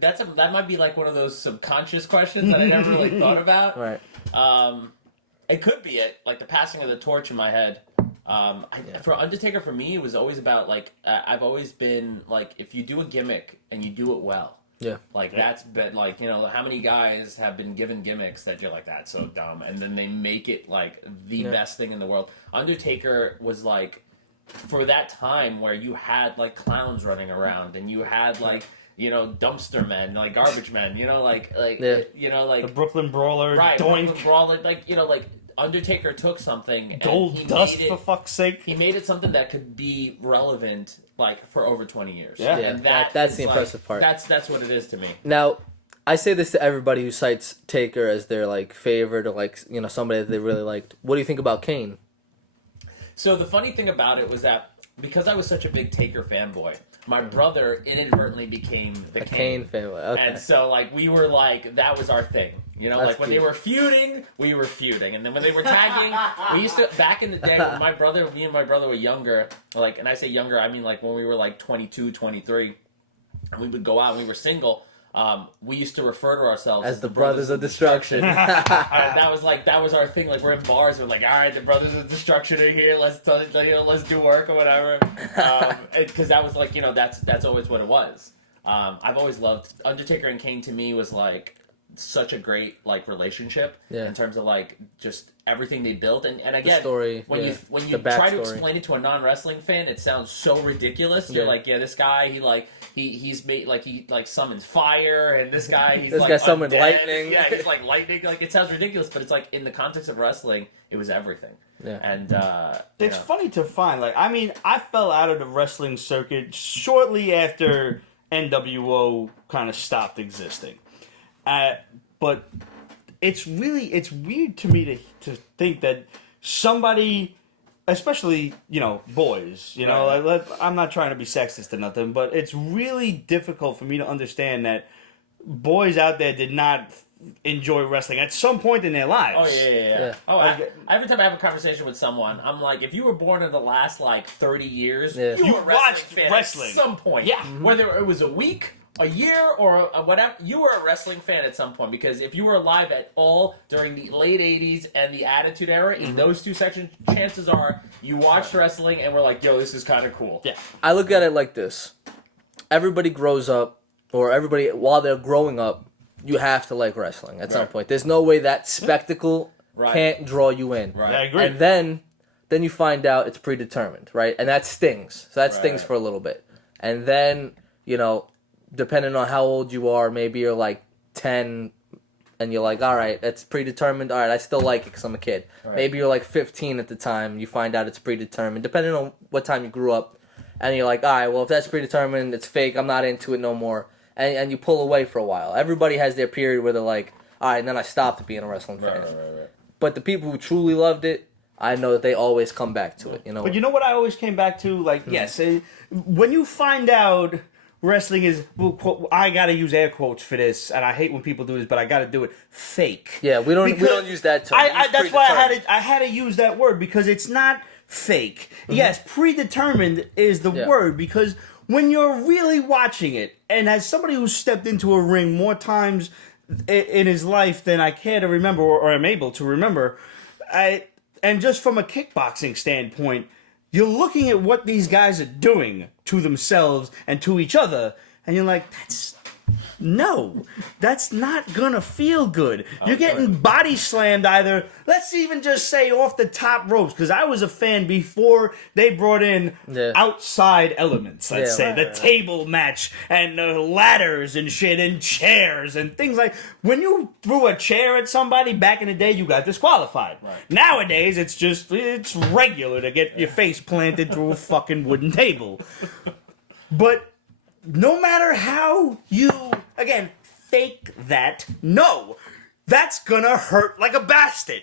That might be like one of those subconscious questions that I never really thought about. Right. It could be it, like the passing of the torch in my head. For Undertaker, for me, it was always about I've always been if you do a gimmick and you do it well. Yeah. That's been how many guys have been given gimmicks that you're like, that's so dumb, and then they make it the best thing in the world. Undertaker was for that time where you had clowns running around and you had dumpster men, garbage men, the Brooklyn Brawler, right, Doink, Brooklyn Brawl, Undertaker took something and Gold he Dust, made it, for fuck's sake. he made it something that could be relevant for over 20 years. Yeah. And That's is, the impressive part. That's what it is to me. Now, I say this to everybody who cites Taker as their favorite or somebody that they really liked. What do you think about Kane? So the funny thing about it was that because I was such a big Taker fanboy, my brother inadvertently became the Kane fanboy. Okay. And so we were that was our thing. That's when cute. they were feuding, we were feuding. And then when they were tagging, we used to, back in the day when me and my brother were younger, and I say younger, I mean when we were 22, 23, and we would go out and we were single, we used to refer to ourselves as the Brothers of Destruction. that was our thing. We're in bars. We're all right, the Brothers of Destruction are here. Let's do work or whatever. Because that was that's always what it was. I've always loved Undertaker and Kane. To me, was such a great relationship in terms of just everything they built and again the story, when you the try to backstory. explain it to a non-wrestling fan, it sounds so ridiculous. You're this guy he's made he summons fire, and this guy This guy summoned undead. lightning. Yeah, he's lightning. It sounds ridiculous, but it's in the context of wrestling, it was everything. Yeah. And It's funny to find, like, I mean, I fell out of the wrestling circuit shortly after NWO kind of stopped existing. But it's weird to me to think that somebody, especially, boys, Right. like, I'm not trying to be sexist or nothing, but it's really difficult for me to understand that boys out there did not enjoy wrestling at some point in their lives. Oh yeah. Yeah. Oh, every time I have a conversation with someone, I'm like, if you were born in the last 30 years, Yeah. you You were a watched fan wrestling. at some point. Yeah. Whether it was a week, a year, or whatever, you were a wrestling fan at some point, because if you were alive at all during the late 80s and the Attitude Era, in those two sections, chances are you watched wrestling and were like, yo, this is kind of cool. Yeah. I look at it like this. Everybody grows up, or everybody, while they're growing up, you have to like wrestling at some Right. point. There's no way that spectacle Right. can't draw you in. Right. I agree. And then you find out it's predetermined, right? And that stings. So that stings Right. for a little bit. And then, depending on how old you are, maybe you're like 10 and you're like, all right, that's predetermined. All right, I still like it because I'm a kid. Right. Maybe you're like 15 at the time. You find out it's predetermined, depending on what time you grew up. And you're like, all right, well, if that's predetermined, it's fake. I'm not into it no more. And you pull away for a while. Everybody has their period where they're like, all right, and then I stopped being a wrestling fan. Right. But the people who truly loved it, I know that they always come back to it. But you know what I always came back to? Like, yes, when you find out wrestling is, I gotta use air quotes for this, and I hate when people do this, but I gotta do it, fake. Yeah, we don't Because use that term. We use that's why predetermined. I had to use that word, because it's not fake. Yes, predetermined is the word, because when you're really watching it, and as somebody who's stepped into a ring more times in his life than I care to remember or am able to remember, and just from a kickboxing standpoint, you're looking at what these guys are doing to themselves and to each other, and you're like, that's not gonna feel good. You're getting body slammed either, let's even just say off the top ropes, because I was a fan before they brought in outside elements, let's say, the table match and the ladders and shit and chairs and things like, when you threw a chair at somebody back in the day, you got disqualified. Nowadays, it's regular to get your face planted through a fucking wooden table. But no matter how you, again, fake that, that's gonna hurt like a bastard.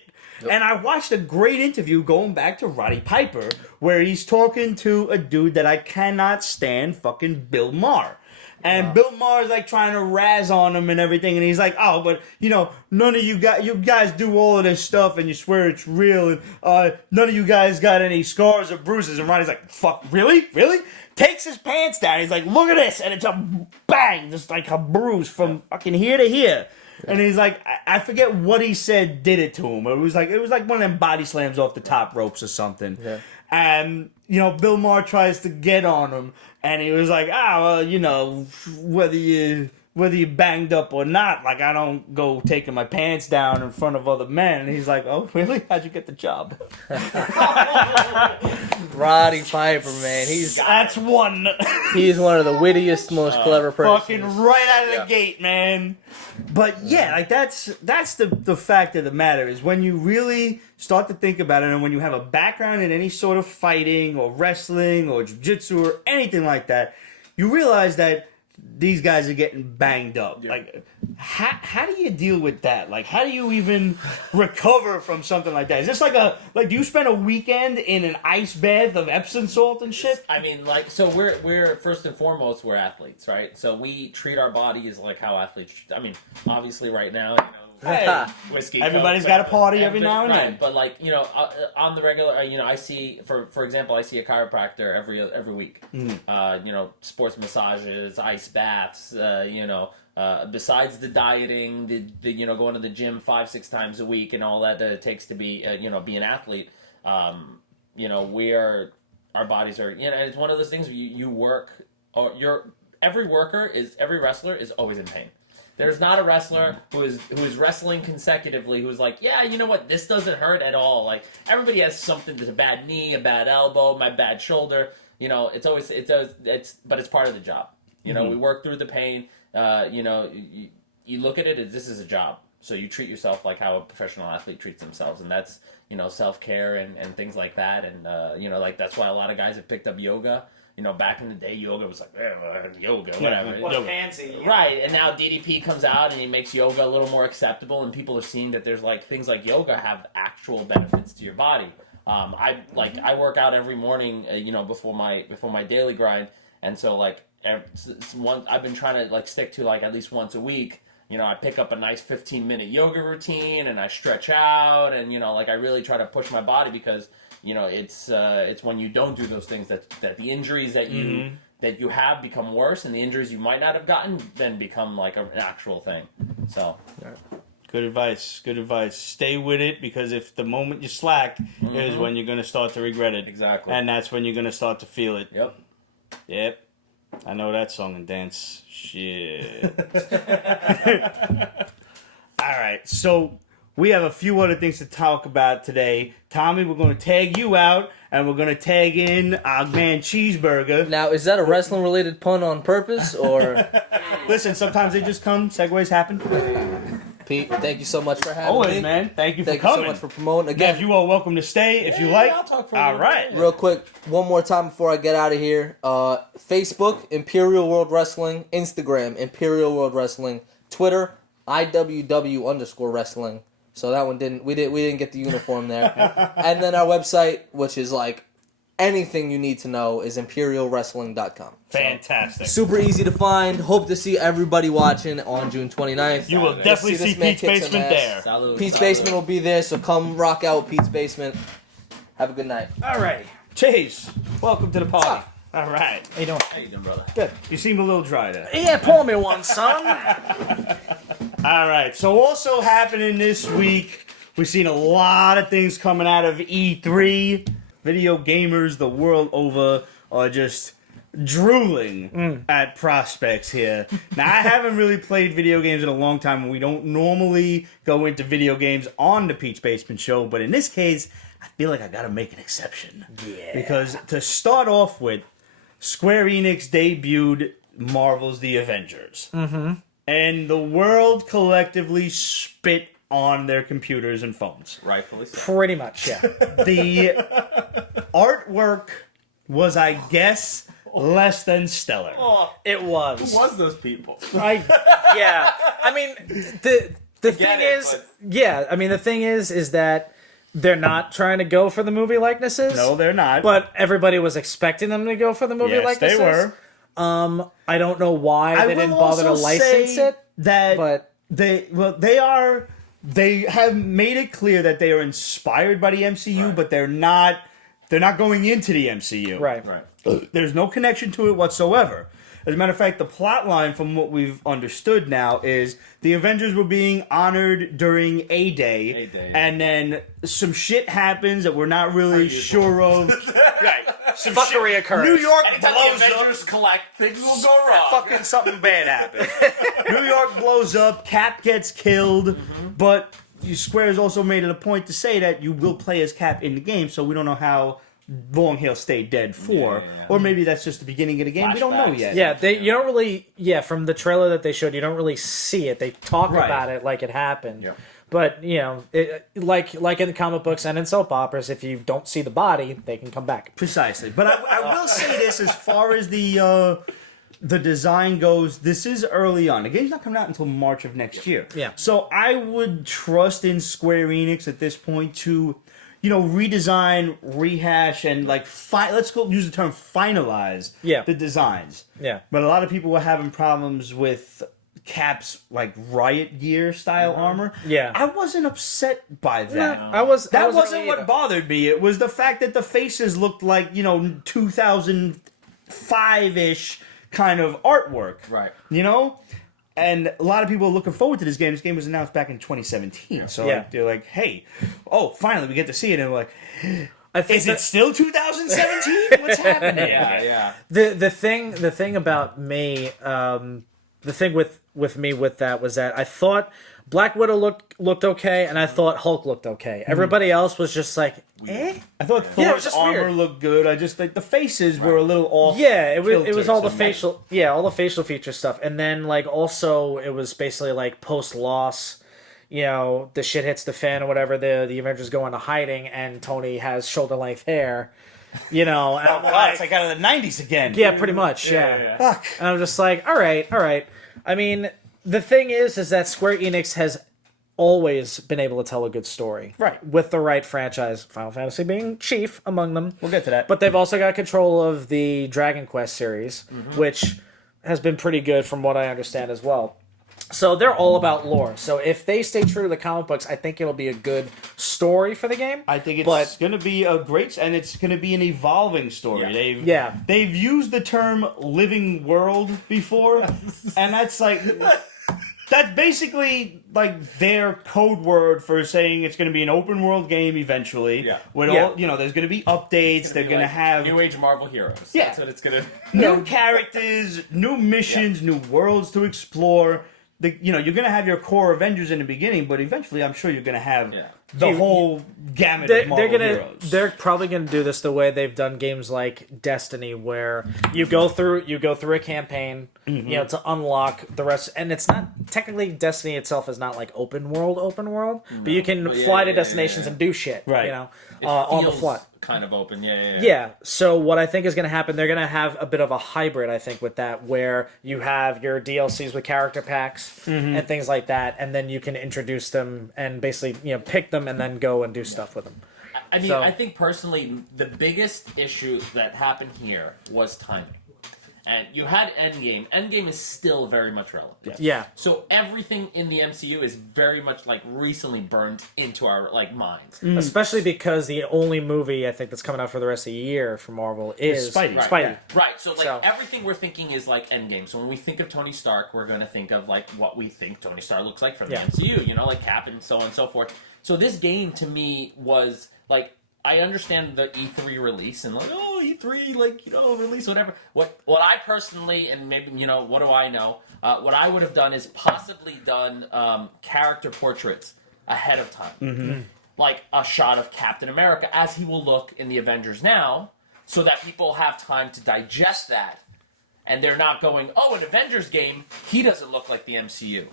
And I watched a great interview going back to Roddy Piper, where he's talking to a dude that I cannot stand, fucking Bill Maher. And Bill Maher's like trying to razz on him and everything, and he's like, "Oh, but none of you guys do all of this stuff, and you swear it's real, and none of you guys got any scars or bruises." And Roddy's like, "Fuck, really? Takes his pants down. He's like, look at this, and it's a bang, just like a bruise from fucking here to here." And he's like, I forget what he said did it to him. It was like one of them body slams off the top ropes or something. Yeah. And Bill Maher tries to get on him, and he was like, whether you banged up or not, like, I don't go taking my pants down in front of other men. And he's like, "Oh, really? How'd you get the job?" Roddy Piper, man, That's one. he's one of the wittiest, most clever persons. Fucking right out of the gate, man. But yeah, like that's the fact of the matter, is when you really start to think about it, and when you have a background in any sort of fighting or wrestling or jiu-jitsu or anything like that, you realize that these guys are getting banged up. Yeah. Like, how do you deal with that? Like, how do you even recover from something like that? Is this do you spend a weekend in an ice bath of Epsom salt and shit? I mean, so we're first and foremost, we're athletes, right? So we treat our bodies like how athletes. I mean, obviously, right now, Hey, whiskey. everybody's Coke, got a party every now and right, then. But on the regular, I see, for example, I see a chiropractor every week. Sports massages, ice baths. Besides the dieting, the going to the gym 5-6 times a week and all that it takes to be be an athlete. Our bodies are it's one of those things where you work, or every wrestler is always in pain. There's not a wrestler who is wrestling consecutively who's like, yeah, you know what, this doesn't hurt at all. Like, everybody has something, there's a bad knee, a bad elbow, my bad shoulder. But it's part of the job. We work through the pain. You look at it as this is a job. So you treat yourself like how a professional athlete treats themselves, and that's, you know, self-care and things like that. And, you know, like that's why a lot of guys have picked up yoga. You know, back in the day, yoga was like, yoga, whatever. What a pansy. Right, and now DDP comes out and he makes yoga a little more acceptable, and people are seeing that there's like things like yoga have actual benefits to your body. I work out every morning, you know, before my daily grind, and so like I've been trying to like stick to like at least once a week. You know, I pick up a nice 15-minute yoga routine and I stretch out, and you know, like I really try to push my body because, you know, it's when you don't do those things that the injuries that you have become worse, and the injuries you might not have gotten then become like an actual thing. So. Good advice. Good advice. Stay with it, because if the moment you slack is when you're going to start to regret it. Exactly. And that's when you're going to start to feel it. Yep. I know that song and dance. Shit. All right. So we have a few other things to talk about today. Tommy, we're going to tag you out, and we're going to tag in our man Cheeseburger. Now, is that a wrestling-related pun on purpose, or... Listen, sometimes they just come. Segues happen. Pete, thank you so much for having Always, me. man. Thank you for Thank coming. you so much for promoting. Again, Neph, you are welcome to stay if you like. I'll talk for a All little right. bit. real quick, one more time before I get out of here. Facebook, Imperial World Wrestling. Instagram, Imperial World Wrestling. Twitter, IWW_wrestling. So that one we didn't get the uniform there. And then our website, which is like anything you need to know, is imperialwrestling.com. Fantastic. Super easy to find. Hope to see everybody watching on June 29th. You will definitely see this man Pete's kick some Basement ass. there. Salud, Pete's salud. Basement will be there, so come rock out Pete's Basement. Have a good night. All right. Chase, welcome to the party. All right. How you doing? How you doing, brother? Good. You seem a little dry there. Yeah, pour me one, son. All right. So also happening this week, we've seen a lot of things coming out of E3. Video gamers the world over are just drooling at prospects here. Now, I haven't really played video games in a long time, and we don't normally go into video games on the Pete's Basement Show, but in this case, I feel like I gotta make an exception. Yeah. Because to start off with, Square Enix debuted Marvel's The Avengers. Mm-hmm. And the world collectively spit on their computers and phones. Rightfully so. Pretty much, yeah. The artwork was, I guess, less than stellar. It was. Who was those people? Yeah. I mean, the thing is, the thing is that they're not trying to go for the movie likenesses. No, they're not. But everybody was expecting them to go for the movie yes, likenesses. they were. I don't know why they didn't bother to license it. That but they have made it clear that they are inspired by the MCU, but they're not going into the MCU. right. There's no connection to it whatsoever. As a matter of fact, the plot line, from what we've understood now, is the Avengers were being honored during A-Day, and then some shit happens that we're not really sure of. Right. Some Fuckery occurs. New York Anytime blows the up. Avengers collect, things will go wrong. Fucking something bad happens. New York blows up, Cap gets killed, but Square has also made it a point to say that you will play as Cap in the game, so we don't know how long he'll stay dead for. Yeah. Or maybe that's just the beginning of the game. We don't know Flashbacks. yet. Yeah, you don't really. Yeah, from the trailer that they showed, you don't really see it. They talk Right. about it like it happened. Yeah. But like in the comic books and in soap operas, if you don't see the body, they can come back. Precisely. But I will say this, as far as the design goes, this is early on. The game's not coming out until March of next year. Yeah. So I would trust in Square Enix at this point to, redesign, rehash, and let's go use the term finalize the designs. Yeah. But a lot of people were having problems with Cap's riot gear style armor. Yeah. I wasn't upset by that. That wasn't what bothered me. It was the fact that the faces looked like, 2005-ish kind of artwork. Right. And a lot of people are looking forward to this game. This game was announced back in 2017. So they're like, hey, finally we get to see it. And we're like, is it still 2017? What's happening? Yeah. The thing about me, the thing with me with that was that I thought Black Widow looked okay, and I thought Hulk looked okay. Everybody else was just like, eh? I thought it was Thor's just armor weird. looked good. I just the faces were a little off. Yeah, it was kilter all the somewhat. facial feature stuff, and then also it was basically post loss, the shit hits the fan or whatever, the Avengers go into hiding, and Tony has shoulder length hair. And I'm God, it's like out of the 90s again. yeah, pretty much, yeah. Fuck. And I'm just like, all right. I mean, the thing is that Square Enix has always been able to tell a good story. Right. With the right franchise, Final Fantasy being chief among them. We'll get to that. But they've also got control of the Dragon Quest series, which has been pretty good from what I understand as well. So they're all about lore. So if they stay true to the comic books, I think it'll be a good story for the game. I think it's going to be a great, and it's going to be an evolving story. Yeah. They've used the term living world before, and that's like, that's basically like their code word for saying it's going to be an open world game eventually. Yeah. With all, there's going to be updates. They're going to have New Age Marvel heroes. Yeah. That's what it's going to. new characters, new missions, new worlds to explore. You're going to have your core Avengers in the beginning, but eventually I'm sure you're going to have the whole gamut of Marvel heroes. They're probably going to do this the way they've done games like Destiny, where you go through a campaign, to unlock the rest. And it's not technically Destiny itself is not like open world, but you can fly to destinations and do shit, right? On the fly. Kind of open, Yeah. So what I think is going to happen, they're going to have a bit of a hybrid, I think, with that, where you have your DLCs with character packs and things like that, and then you can introduce them and basically, pick them and then go and do stuff with them. I mean, I think personally, the biggest issue that happened here was timing. And you had Endgame. Endgame is still very much relevant. Yeah. So everything in the MCU is very much recently burned into our minds. Especially because the only movie I think that's coming out for the rest of the year for Marvel is Spidey. Right. Spidey. Right. So everything we're thinking is Endgame. So when we think of Tony Stark, we're going to think of what we think Tony Stark looks like from the MCU. Like Cap and so on and so forth. So this game to me was I understand the E3 release and E3 release whatever. What I personally, and maybe what do I know? What I would have done is possibly done character portraits ahead of time, like a shot of Captain America as he will look in the Avengers now, so that people have time to digest that, and they're not going, an Avengers game, he doesn't look like the MCU.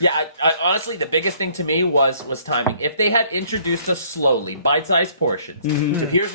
Yeah, I honestly, the biggest thing to me was timing. If they had introduced us slowly, bite-sized portions. So here's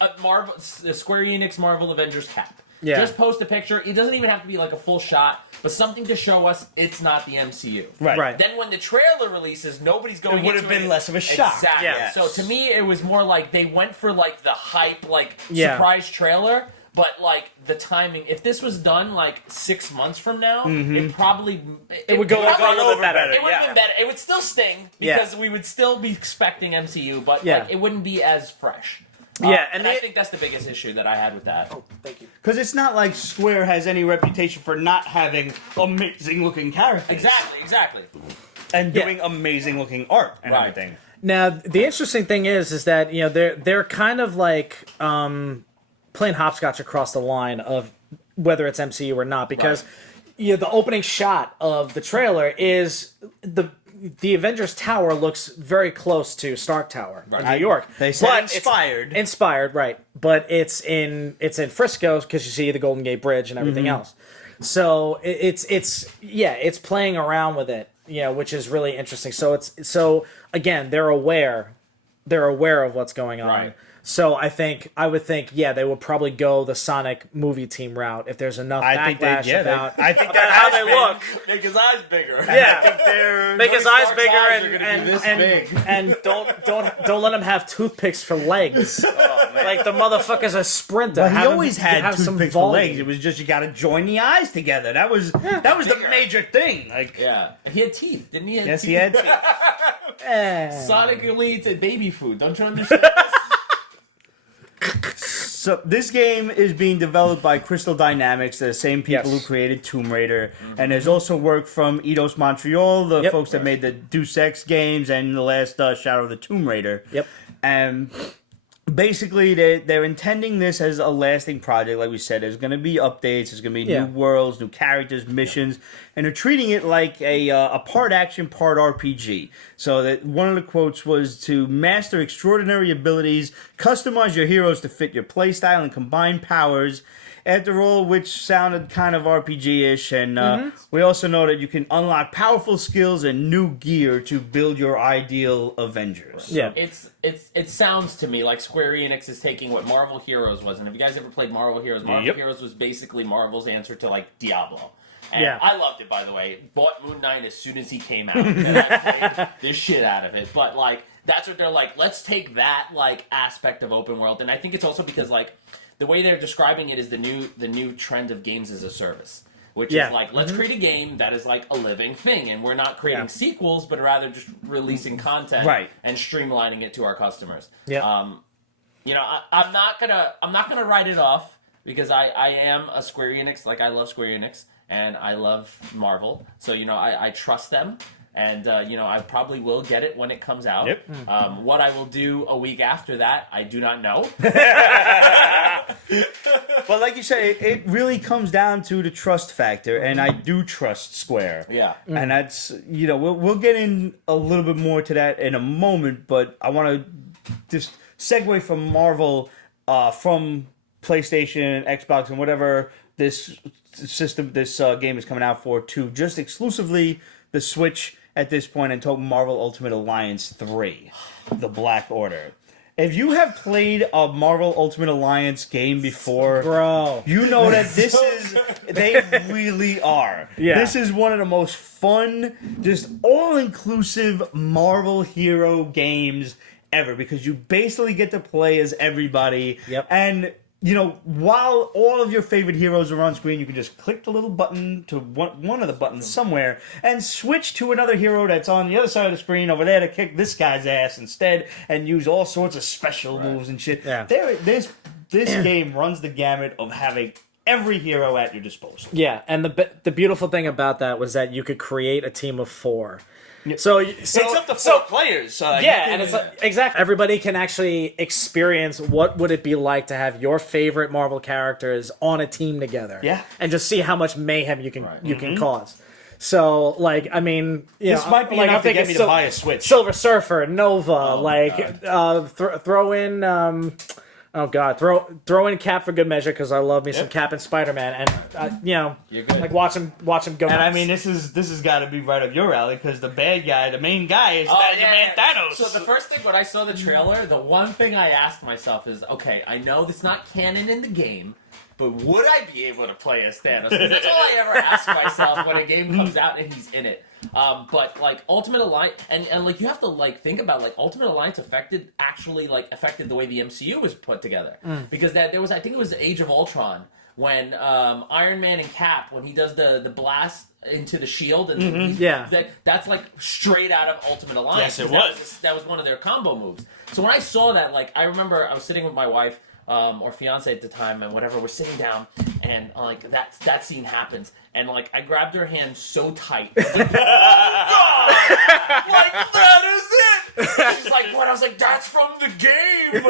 a Square Enix Marvel Avengers Cap. Yeah. Just post a picture. It doesn't even have to be a full shot, but something to show us it's not the MCU. Right. Then when the trailer releases, nobody's going. It would have been less of a shock. Exactly. Yeah. So to me, it was more they went for the hype, surprise trailer. But the timing, if this was done 6 months from now, it probably it would go a little bit better. It would have been better. It would still sting because we would still be expecting MCU, but it wouldn't be as fresh. And I think that's the biggest issue that I had with that. Oh, thank you. Because it's not like Square has any reputation for not having amazing looking characters. Exactly. And doing amazing looking art and everything. Now, the interesting thing is that they're kind of playing hopscotch across the line of whether it's MCU or not, because the opening shot of the trailer is the Avengers Tower looks very close to Stark Tower in New York. They said inspired, right? But it's in Frisco because you see the Golden Gate Bridge and everything else. So it's playing around with it, which is really interesting. So again, they're aware of what's going on. Right. So I would think, they would probably go the Sonic movie team route if there's enough backlash about I think about how they look. Make his eyes bigger. Yeah, make his eyes bigger big. and don't let him have toothpicks for legs. Like the motherfucker's a sprinter. But he always had have some toothpicks for legs. volume. It was just you got to join the eyes together. That was the major thing. He had teeth, didn't he? Yes, he had teeth. Sonic only eats baby food. Don't you understand? So this game is being developed by Crystal Dynamics, the same people who created Tomb Raider, and there's also work from Eidos Montreal, the folks that made the Deus Ex games and the last Shadow of the Tomb Raider. Yep. And basically, they're intending this as a lasting project. Like we said, there's going to be updates, there's going to be new worlds, new characters, missions, and they're treating it like a part action, part RPG. So that one of the quotes was to master extraordinary abilities, customize your heroes to fit your playstyle, and combine powers after all, which sounded kind of RPG-ish. And we also know that you can unlock powerful skills and new gear to build your ideal Avengers. Yeah. It sounds to me like Square Enix is taking what Marvel Heroes was, and if you guys ever played Marvel Heroes, Marvel Heroes was basically Marvel's answer to like Diablo. And I loved it, by the way. Bought Moon Knight as soon as he came out. And I played the shit out of it. But like, that's what they're like. Let's take that like aspect of open world, and I think it's also because like the way they're describing it is the new trend of games as a service. Which is like, let's create a game that is like a living thing, and we're not creating sequels, but rather just releasing content and streamlining it to our customers. Yeah. You know, I'm not gonna write it off because I am a Square Enix. Like, I love Square Enix and I love Marvel, so you know I trust them. And, you know, I probably will get it when it comes out. What I will do a week after that, I do not know. But like you say, it really comes down to the trust factor, and I do trust Square. Yeah. And that's, you know, we'll get in a little bit more to that in a moment, but I want to just segue from Marvel, from PlayStation, Xbox, and whatever this system, this game is coming out for, to just exclusively the Switch at this point, and talk Marvel Ultimate Alliance 3, The Black Order. If you have played a Marvel Ultimate Alliance game before, bro, you know that this is, they really are. Yeah. This is one of the most fun, just all-inclusive Marvel hero games ever, because you basically get to play as everybody. And you know, while all of your favorite heroes are on screen, you can just click the little button to one of the buttons somewhere and switch to another hero that's on the other side of the screen over there to kick this guy's ass instead, and use all sorts of special moves and shit. This game runs the gamut of having every hero at your disposal. Yeah, and the beautiful thing about that was that you could create a team of 4. So it's up to 4 players. And it's like, exactly. Everybody can actually experience what would it be like to have your favorite Marvel characters on a team together. Yeah, and just see how much mayhem you can cause. So, like, I mean, this might be enough to get me to buy a Switch. Silver Surfer, Nova, throw in. Oh God, throw in Cap for good measure, because I love me some Cap and Spider-Man, and you know, like watch him go. And nuts. I mean, this has got to be right up your alley, because the bad guy, the main guy, is man Thanos. So the first thing when I saw the trailer, the one thing I asked myself is, okay, I know it's not canon in the game, but would I be able to play as Thanos? Because that's all I ever ask myself when a game comes out and he's in it. But like Ultimate Alliance, and like you have to like think about like Ultimate Alliance affected the way the MCU was put together, because there was, I think it was the Age of Ultron, when Iron Man and Cap, when he does the blast into the shield, and that's like straight out of Ultimate Alliance. Yes, it was. That was one of their combo moves. So when I saw that, like, I remember I was sitting with my wife, or fiance at the time, and whatever, we're sitting down, and like that scene happens, and like I grabbed her hand so tight, I was like, oh, God! Like, that is it. She's like, what? I was like, that's from the game.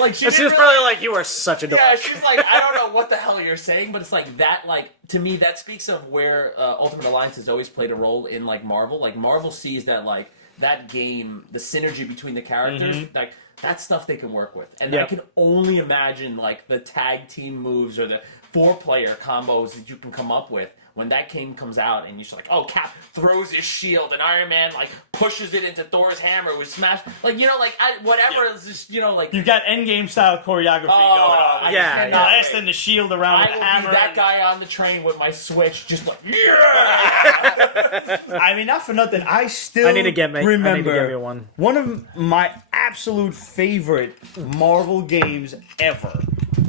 Like, she was probably like, you are such a dork. Yeah, she's like, I don't know what the hell you're saying, but it's like that. Like, to me, that speaks of where Ultimate Alliance has always played a role in like Marvel. Like, Marvel sees that like that game, the synergy between the characters, like. That's stuff they can work with. And I can only imagine, like, the tag team moves or the 4-player combos that you can come up with when that game comes out, and you're just like, oh, Cap throws his shield, and Iron Man, like, pushes it into Thor's hammer with smash. Like, you know, like, whatever is just, you know, like... You've got endgame-style choreography going on. Blasting the shield around with the hammer. I will be that guy on the train with my Switch, just like, I mean, not for nothing, I need to get me one. One of my absolute favorite Marvel games ever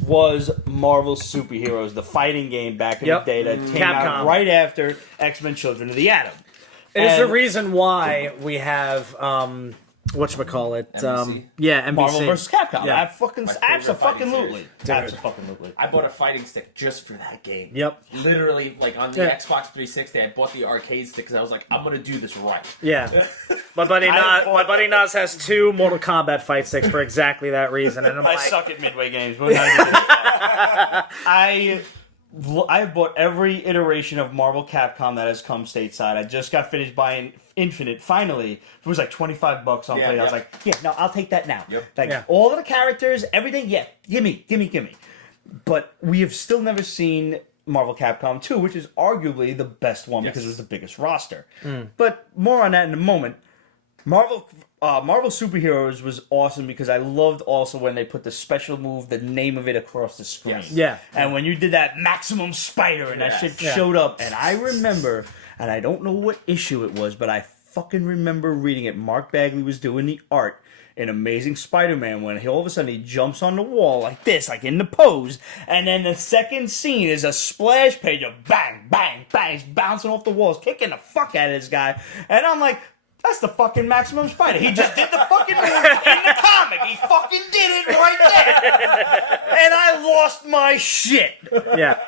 was Marvel Superheroes, the fighting game back in the day that came out right after X-Men Children of the Atom. It is the reason why we have whatchamacallit? NBC? NBC. Marvel vs. Capcom. Yeah. Absolutely. I bought a fighting stick just for that game. Yep. Literally, like on the Xbox 360, I bought the arcade stick because I was like, I'm gonna do this right. Yeah. My buddy Nas has 2 Mortal Kombat fight sticks for exactly that reason, and I suck at Midway games. But I've bought every iteration of Marvel Capcom that has come stateside. I just got finished buying Infinite, finally. It was like $25 on Play. I was like, I'll take that now. All of the characters, everything, gimme. But we have still never seen Marvel Capcom 2, which is arguably the best one because it was the biggest roster. But more on that in a moment. Marvel Superheroes was awesome because I loved also when they put the special move, the name of it across the screen. Yes. Yeah. And when you did that Maximum Spider and that shit showed up, and I remember, and I don't know what issue it was, but I fucking remember reading it. Mark Bagley was doing the art in Amazing Spider-Man when all of a sudden he jumps on the wall like this, like in the pose, and then the second scene is a splash page of bang, bang, bang, he's bouncing off the walls, kicking the fuck out of this guy, and I'm like, that's the fucking Maximum Spider. He just did the fucking move in the comic. He fucking did it right there. And I lost my shit. Yeah.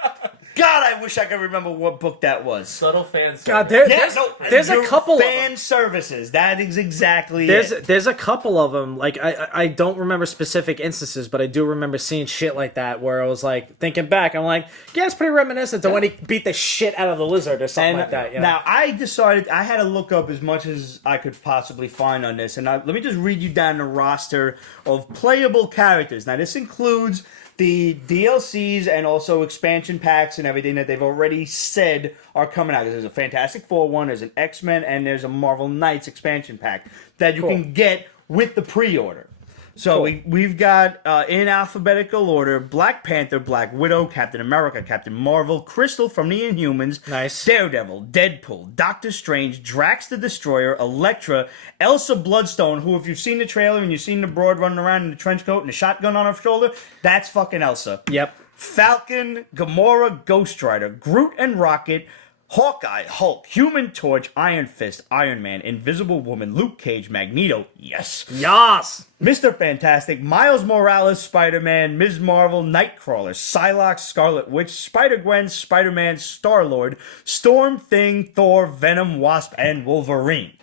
God, I wish I could remember what book that was. Subtle fan service. God, there's a your couple fan of them. services. That is exactly it. There's a couple of them. Like I don't remember specific instances, but I do remember seeing shit like that where I was like thinking back. I'm like, yeah, it's pretty reminiscent to when he beat the shit out of the lizard or something like that. You know? Now, I decided I had to look up as much as I could possibly find on this, and let me just read you down the roster of playable characters. Now, this includes the DLCs and also expansion packs and everything that they've already said are coming out. There's a Fantastic Four one, there's an X-Men, and there's a Marvel Knights expansion pack that you can get with the pre-order. So we've got, in alphabetical order, Black Panther, Black Widow, Captain America, Captain Marvel, Crystal from the Inhumans, Nice. Daredevil, Deadpool, Doctor Strange, Drax the Destroyer, Elektra, Elsa Bloodstone, who if you've seen the trailer and you've seen the broad running around in the trench coat and the shotgun on her shoulder, that's fucking Elsa. Yep. Falcon, Gamora, Ghost Rider, Groot and Rocket, Hawkeye, Hulk, Human Torch, Iron Fist, Iron Man, Invisible Woman, Luke Cage, Magneto, yes, Yas. Mr. Fantastic, Miles Morales, Spider-Man, Ms. Marvel, Nightcrawler, Psylocke, Scarlet Witch, Spider-Gwen, Spider-Man, Star-Lord, Storm, Thing, Thor, Venom, Wasp, and Wolverine.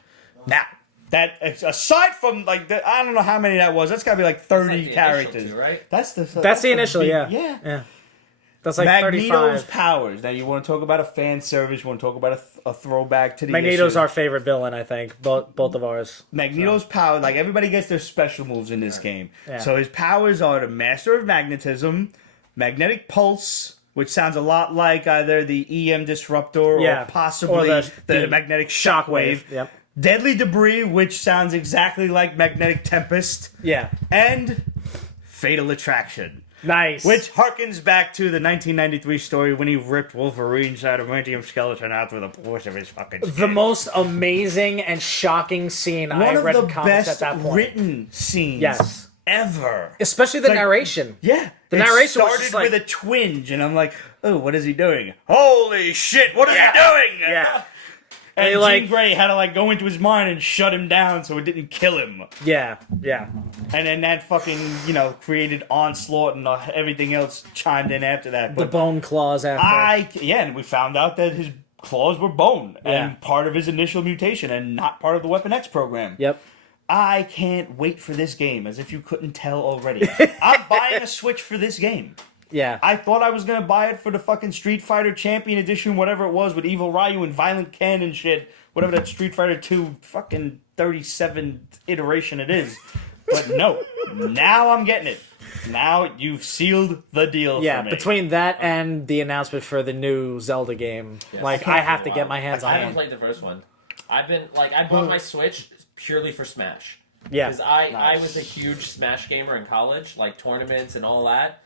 Now, that aside from like I don't know how many that was. That's got to be like 30 like the characters, initial two, right? That's That's the initial, big- yeah. yeah. That's like Magneto's 35. powers. Now, you want to talk about a fan service, you want to talk about a throwback to the Magneto's issue. our favorite villain, I think. Both of ours. Magneto's power, like everybody gets their special moves in this game. Yeah. So his powers are the Master of Magnetism, Magnetic Pulse, which sounds a lot like either the EM Disruptor Yeah. or possibly Or the the Magnetic Shockwave. Yep. Deadly Debris, which sounds exactly like Magnetic Tempest. Yeah. And Fatal Attraction. Nice. Which harkens back to the 1993 story when he ripped Wolverine's adamantium skeleton out with a force of his fucking skin. the most amazing and shocking scene I One of read the in comics best at that point. written scenes Yes. ever. Especially the like- narration. Yeah. The It narration was started just like- with a twinge, and I'm like, oh, what is he doing? Holy shit, what is he doing? Yeah. And And Jean like- Grey had to like go into his mind and shut him down so it didn't kill him. Yeah. Yeah. And then that fucking, created Onslaught and everything else chimed in after that. The But bone claws after. and we found out that his claws were bone Yeah. and part of his initial mutation and not part of the Weapon X program. Yep. I can't wait for this game, as if you couldn't tell already. I'm buying a Switch for this game. Yeah. I thought I was gonna buy it for the fucking Street Fighter Champion Edition, whatever it was, with Evil Ryu and Violent Ken and shit. Whatever that Street Fighter 2 fucking 37 iteration it is. But no, now I'm getting it. Now you've sealed the deal Yeah, for me. between that and the announcement for the new Zelda game, like I have to get my hands I on haven't it. played the first one. I bought my Switch purely for Smash. Yeah, Because I was a huge Smash gamer in college, like tournaments and all that.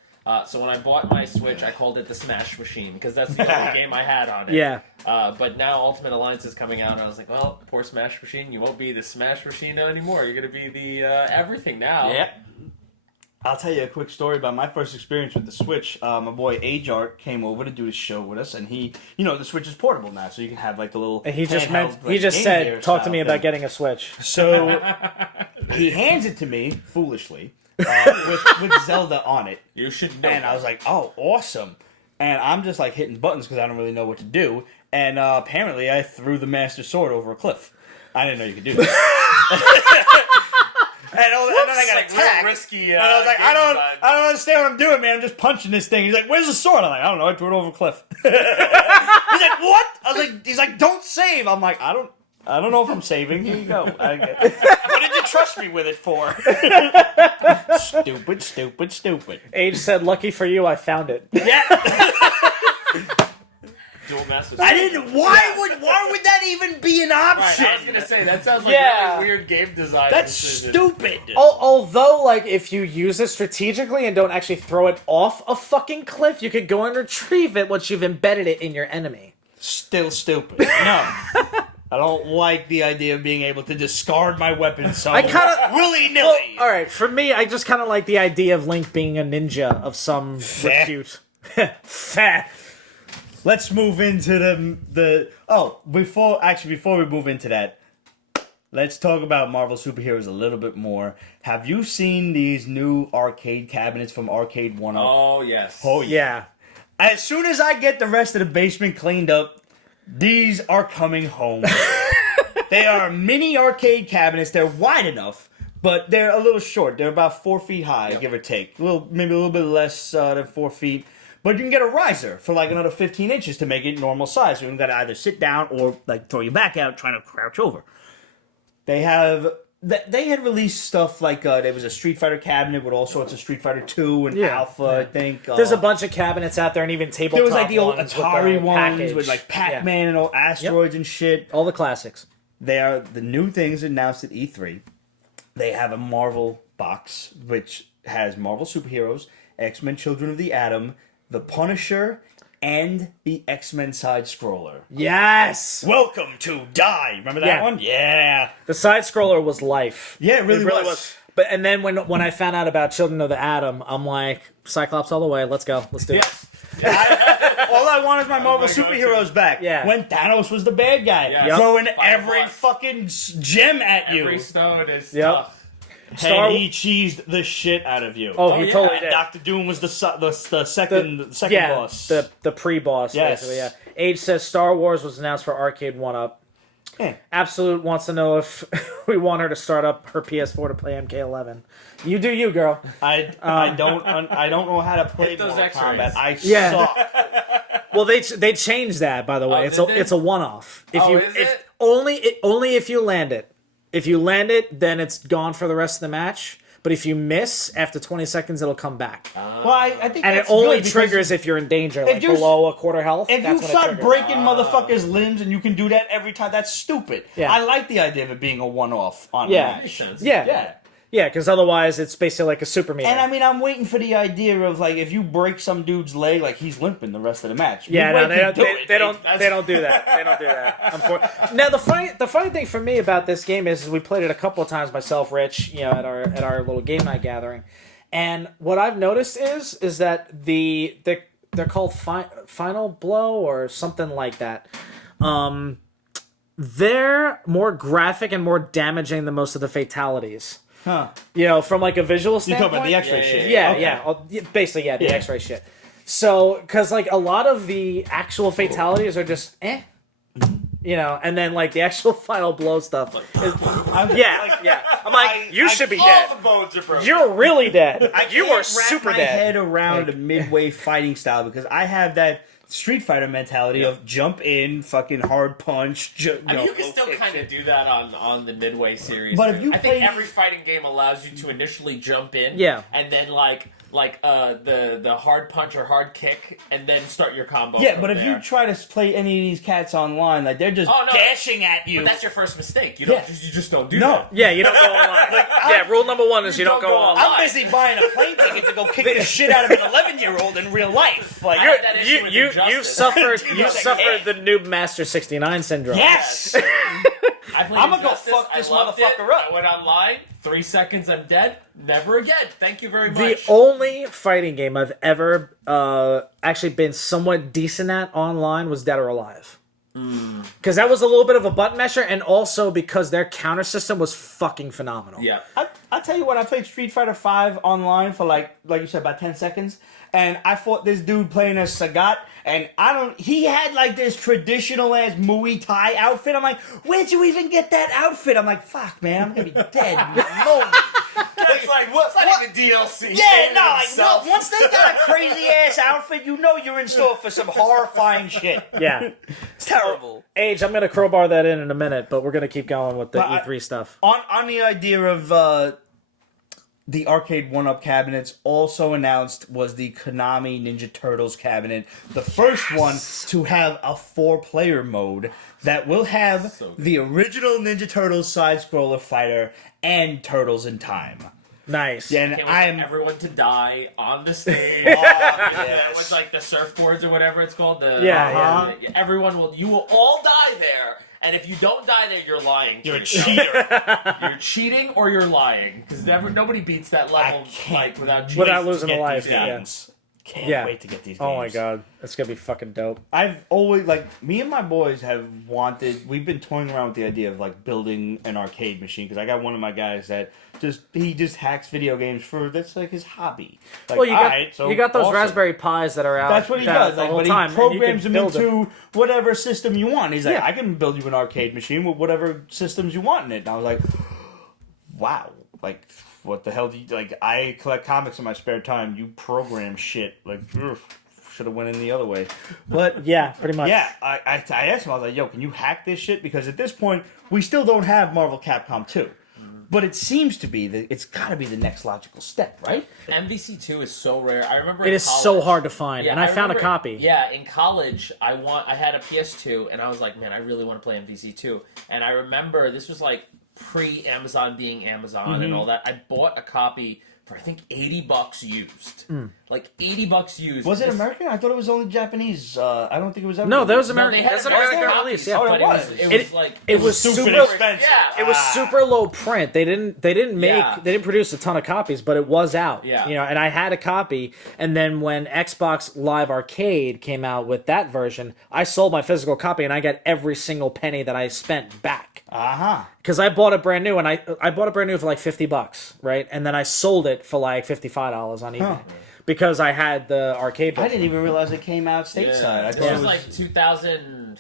So when I bought my Switch, I called it the Smash Machine because that's the only game I had on it. yeah, But now Ultimate Alliance is coming out, and I was like, well, poor Smash Machine, you won't be the Smash Machine anymore. You're going to be the everything now. Yeah. I'll tell you a quick story about my first experience with the Switch. My boy Ajart came over to do his show with us, and he, the Switch is portable now, so you can have like the little. and he just handheld, he just Game said, Gear "Talk to style me about thing. getting a Switch." So he hands it to me foolishly with Zelda on it, You should know. and I was like, "Oh, awesome!" And I'm just like hitting buttons because I don't really know what to do. And apparently, I threw the Master Sword over a cliff. I didn't know you could do that. And then I got attacked. risky. And I was like, I don't understand what I'm doing, man. I'm just punching this thing. He's like, where's the sword? I'm like, I don't know. I threw it over a cliff. He's like, what? He's like, don't save. I'm like, I don't I don't know if I'm saving. Here you go. What did you trust me with it for? Stupid. Age said, "Lucky for you, I found it." Yeah. Dual Master. I didn't. Why would that even be an Right, option? I was gonna say that sounds like Yeah. really weird game design. That's decision. stupid. Although, like, if you use it strategically and don't actually throw it off a fucking cliff, you could go and retrieve it once you've embedded it in your enemy. Still stupid. No. I don't like the idea of being able to discard my weapon so I kinda- willy-nilly. All right, for me, I just kind of like the idea of Link being a ninja of some repute. Fat. Let's move into before we move into that, let's talk about Marvel superheroes a little bit more. Have you seen these new arcade cabinets from Arcade 1-Up? Oh yes. Oh Yeah. As soon as I get the rest of the basement cleaned up, these are coming home. They are mini arcade cabinets. They're wide enough, but they're a little short. They're about 4 feet high, give or take. Maybe a little bit less than 4 feet. But you can get a riser for like another 15 inches to make it normal size. So you got to either sit down or like throw your back out trying to crouch over. They had released stuff like there was a Street Fighter cabinet with all sorts of Street Fighter 2 and Alpha, I think. There's a bunch of cabinets out there and even tabletop There was like the old ones Atari with ones package. with like Pac-Man and all asteroids and shit. All the classics. They are the new things announced at E3. They have a Marvel box, which has Marvel superheroes, X-Men Children of the Atom, the Punisher, and the X-Men side-scroller. Yes! Welcome to Die! Remember that Yeah. one? Yeah! The side-scroller was life. Yeah, it really was. But and then when I found out about Children of the Atom, I'm like, Cyclops all the way. Let's go. Let's do it. All I want is my Marvel my go-to. superheroes back. Yeah. When Thanos was the bad guy. Yeah. Throwing Yep. every Five fucking gem at you. Every stone is Yep. tough. Star- And he cheesed the shit out of you. Oh, he yeah. totally did. Doctor Doom was the second boss. the pre-boss. Yes. Basically, yeah. Age says Star Wars was announced for Arcade 1-Up. Yeah. Absolute wants to know if we want her to start up her PS4 to play MK11. You do you, girl. I don't know how to play Hit those Mortal X-rays. Kombat. I Yeah. suck. Well, they changed that, by the way. Oh, did they? It's a one-off. If Oh, is it? Only if you land it. If you land it, then it's gone for the rest of the match. But if you miss, after 20 seconds, it'll come back. Well, I think And it that's only good because triggers if you're in danger, like you're- below a quarter health. If that's you when it start triggers. breaking motherfuckers' limbs and you can do that every time, that's stupid. Yeah. I like the idea of it being a one-off on Yeah. a match. Makes sense. Yeah. Yeah, because otherwise it's basically like a super meter. And I mean, I'm waiting for the idea of like if you break some dude's leg, like he's limping the rest of the match. yeah, Midway no, they can don't. do They, it. they don't. They don't do that. They don't do that. Now the funny thing for me about this game is we played it a couple of times myself, Rich, at our little game night gathering, and what I've noticed is that they're called Final Blow or something like that. They're more graphic and more damaging than most of the fatalities. Huh. From like a visual You standpoint. talk about the X-ray shit. Yeah, Okay. yeah. Basically, yeah, the Yeah. X-ray shit. So, because like a lot of the actual fatalities are just and then like the actual Final Blow stuff. Is, yeah. I'm like, you should be dead. All the bones are broken. You're really dead. You can't are wrap super my dead. head around a midway fighting style because I have that Street Fighter mentality of jump in, fucking hard punch. I mean, you can still kind of do that on the Midway series. But if you I think play- every fighting game allows you to initially jump in, Yeah. and then like the hard punch or hard kick, and then start your combo. Yeah, from but if there. you try to play any of these cats online, like they're just Oh, no. dashing at you. But that's your first mistake. You don't. Yeah. You just don't do No. that. Yeah, you don't go online. Yeah, rule number one is you don't don't go go online. I'm busy buying a plane ticket to go kick the shit out of an 11-year-old in real life. Like, I had that issue with You Injustice. suffered Dude, you that's suffered like, the Noob Master 69 syndrome. yes. I played I'ma go Injustice, fuck this I loved motherfucker it. up. I went online. 3 seconds, I'm dead. Never again. Thank you very The much. only fighting game I've ever actually been somewhat decent at online was Dead or Alive. Because that was a little bit of a button masher, and also because their counter system was fucking phenomenal. Yeah. I'll tell you what, I played Street Fighter V online for like you said, about 10 seconds. And I fought this dude playing as Sagat, and he had like this traditional ass Muay Thai outfit. I'm like, where'd you even get that outfit? I'm like, fuck, man, I'm gonna be dead in a moment. It's like, it's not even DLC. Yeah, in no, like, itself. once they got a crazy ass outfit, you know you're in store for some horrifying shit. Yeah. terrible. Age, I'm gonna crowbar that in a minute, but we're gonna keep going with the But E3 stuff. On the idea of the arcade one-up cabinets, also announced was the Konami Ninja Turtles cabinet, the first one to have a 4-player mode that will have the original Ninja Turtles side-scroller fighter and Turtles in Time. Nice. Yeah, and Can't I wait am for everyone to die on the stage. yes. With like the surfboards or whatever it's called. Yeah. Everyone you will all die there. And if you don't die there, you're lying. You're a cheater. You're cheating or you're lying because nobody beats that level like without cheating. Without losing a Get life. these Yeah. games. Can't Yeah. wait to get these games. Oh my god, it's gonna be fucking dope. I've always, me and my boys have we've been toying around with the idea of, building an arcade machine, because I got one of my guys that he just hacks video games that's, his hobby. Well, you got those awesome. Raspberry Pis that are out. That's what he does. the whole But time. he programs and them you can build into whatever system you want. He's like, Yeah. I can build you an arcade machine with whatever systems you want in it. And I was like, wow. What the hell do you... I collect comics in my spare time. You program shit. Should have went in the other way. But... Yeah, pretty much. Yeah, I asked him, I was like, yo, can you hack this shit? Because at this point, we still don't have Marvel Capcom 2. But it seems to be that it's got to be the next logical step, right? MVC2 is so rare. I remember It in is college, so hard to find, Yeah, and I found a remember- copy. Yeah, in college, I had a PS2, and I was like, man, I really want to play MVC2. And I remember this was pre-Amazon being Amazon and all that. I bought a copy for I think $80 used. $80 used. Was it American? I thought it was only Japanese. I don't think it was ever. No, there was No, American. they had There's an American American copies, release. Yeah, Oh, but it was. it was super super expensive. Yeah, It was super low print. They didn't Yeah. they didn't produce a ton of copies, but it was out. Yeah. And I had a copy. And then when Xbox Live Arcade came out with that version, I sold my physical copy and I got every single penny that I spent back. Because I bought it brand new, and I bought it brand new for $50, right? And then I sold it for $55 on eBay because I had the arcade version. I didn't even realize it came out stateside. I This thought was it was 2000.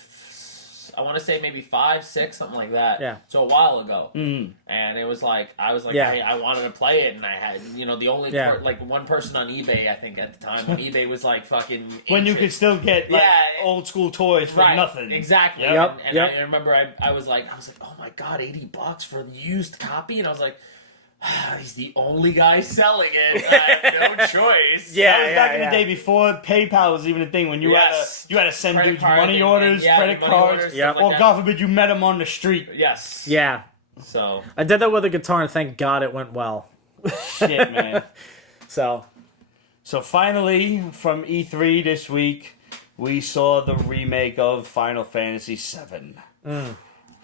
I want to say maybe 5, 6, something like that. Yeah. So a while ago. And it was I was Yeah. hey, I wanted to play it, and I had, the only one person on eBay, I think at the time when eBay was fucking when you could still get old school toys for right, nothing. Exactly. Yep. And I remember I was like, oh my god, $80 for the used copy, and I was like, he's the only guy selling it. I have no choice. That was back in the day before PayPal was even a thing. When you Yes. had to send Credit dudes card money and- orders, yeah, credit money cards, orders, stuff like or that. God forbid you met him on the street. Yes. Yeah. So I did that with a guitar, and thank God it went well. Shit, man. So So finally, from E3 this week, we saw the remake of Final Fantasy VII.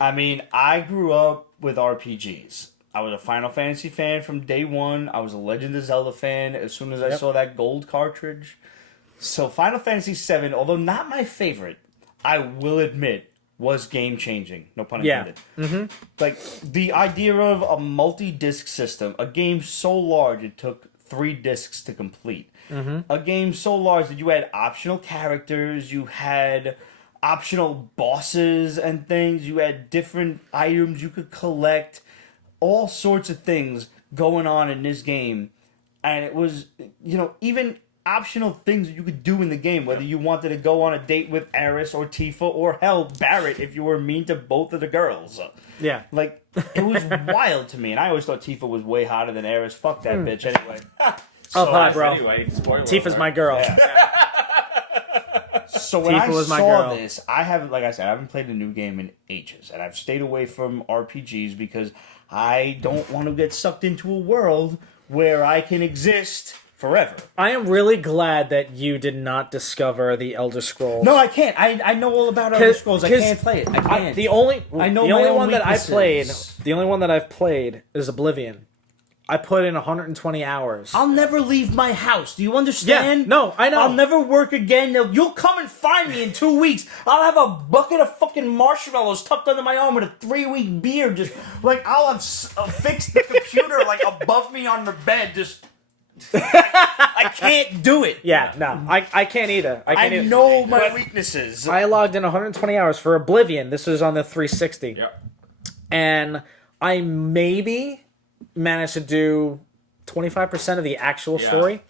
I mean, I grew up with RPGs. I was a Final Fantasy fan from day one. I was a Legend of Zelda fan as soon as I saw that gold cartridge. So Final Fantasy VII, although not my favorite, I will admit, was game-changing. No pun intended. The idea of a multi-disc system, a game so large it took 3 discs to complete. A game so large that you had optional characters, you had optional bosses and things, you had different items you could collect, all sorts of things going on in this game. And it was, even optional things that you could do in the game, whether you wanted to go on a date with Aris or Tifa, or hell, Barrett if you were mean to both of the girls. yeah. It was wild to me, and I always thought Tifa was way hotter than Aris. Fuck that bitch, anyway. Hi, bro. Anyway, spoiler Tifa's alert. my girl. So when Tifa I was my saw girl. this, I haven't played a new game in ages, and I've stayed away from RPGs because I don't want to get sucked into a world where I can exist forever. I am really glad that you did not discover the Elder Scrolls. No, I can't. I know all about Elder Scrolls. I can't play it. I can't. The only I know the my only own one that I played, weaknesses. the only one that I've played is Oblivion. I put in 120 hours. I'll never leave my house. Do you understand? Yeah, no, I know. I'll never work again. You'll come and find me in 2 weeks. I'll have a bucket of fucking marshmallows tucked under my arm with a 3-week beard. Just I'll have fixed the computer above me on the bed. Just I can't do it. Yeah, no, I can't either. I I can't either. know my weaknesses. I logged in 120 hours for Oblivion. This was on the 360. Yep. And I maybe managed to do 25% of the actual story.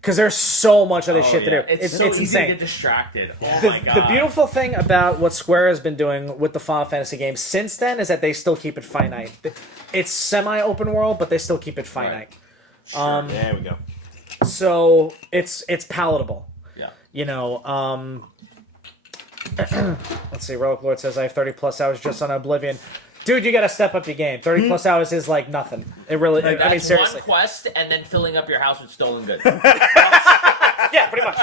because there's so much other shit to do. It's so easy insane. to get distracted. Oh my god. The beautiful thing about what Square has been doing with the Final Fantasy games since then is that they still keep it finite. It's semi-open world, but they still keep it finite. Sure. There we go. So it's palatable. Yeah. You know, let's see, Relic Lord says I have 30 plus hours just on Oblivion. Dude, you gotta step up your game. 30 plus hours is like nothing. It really, That's I mean, seriously. one quest, and then filling up your house with stolen goods. Yeah, pretty much.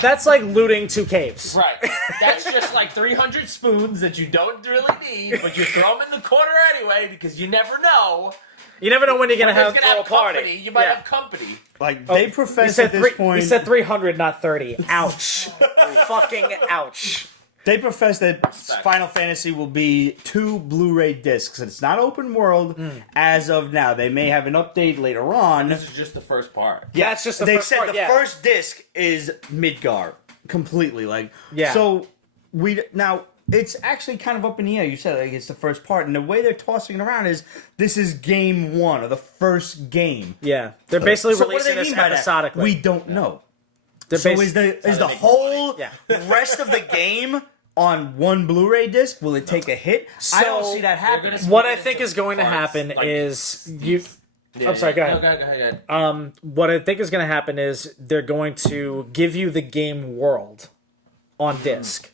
That's like looting 2 caves. Right. That's just like 300 spoons that you don't really need, but you throw them in the corner anyway because you never know. You never know when you're gonna When have there's gonna a have party. company. You might Yeah. have company. Like they He profess said, at this point. he said 300, not 30. Ouch. Fucking ouch. They profess that Final Fantasy will be 2 Blu-ray discs. It's not open world as of now. They may have an update later on. This is just the first part. Yeah, it's just the they first said part, the yeah. first disc is Midgar completely. Like Yeah. So now it's actually kind of up in the air. You said like it's the first part, and the way they're tossing it around is this is game 1 or the first game. Yeah, they're basically So what do releasing they this mean by that? episodically. We don't know. They're So basi- is the they make whole money. rest of the game on one Blu-ray disc? Will it take a hit? I don't So, see that happening. They're gonna What split I it think into is going to parts, happen like- is you. Yeah, I'm sorry, go ahead. No, go ahead. What I think is going to happen is they're going to give you the game world on disc.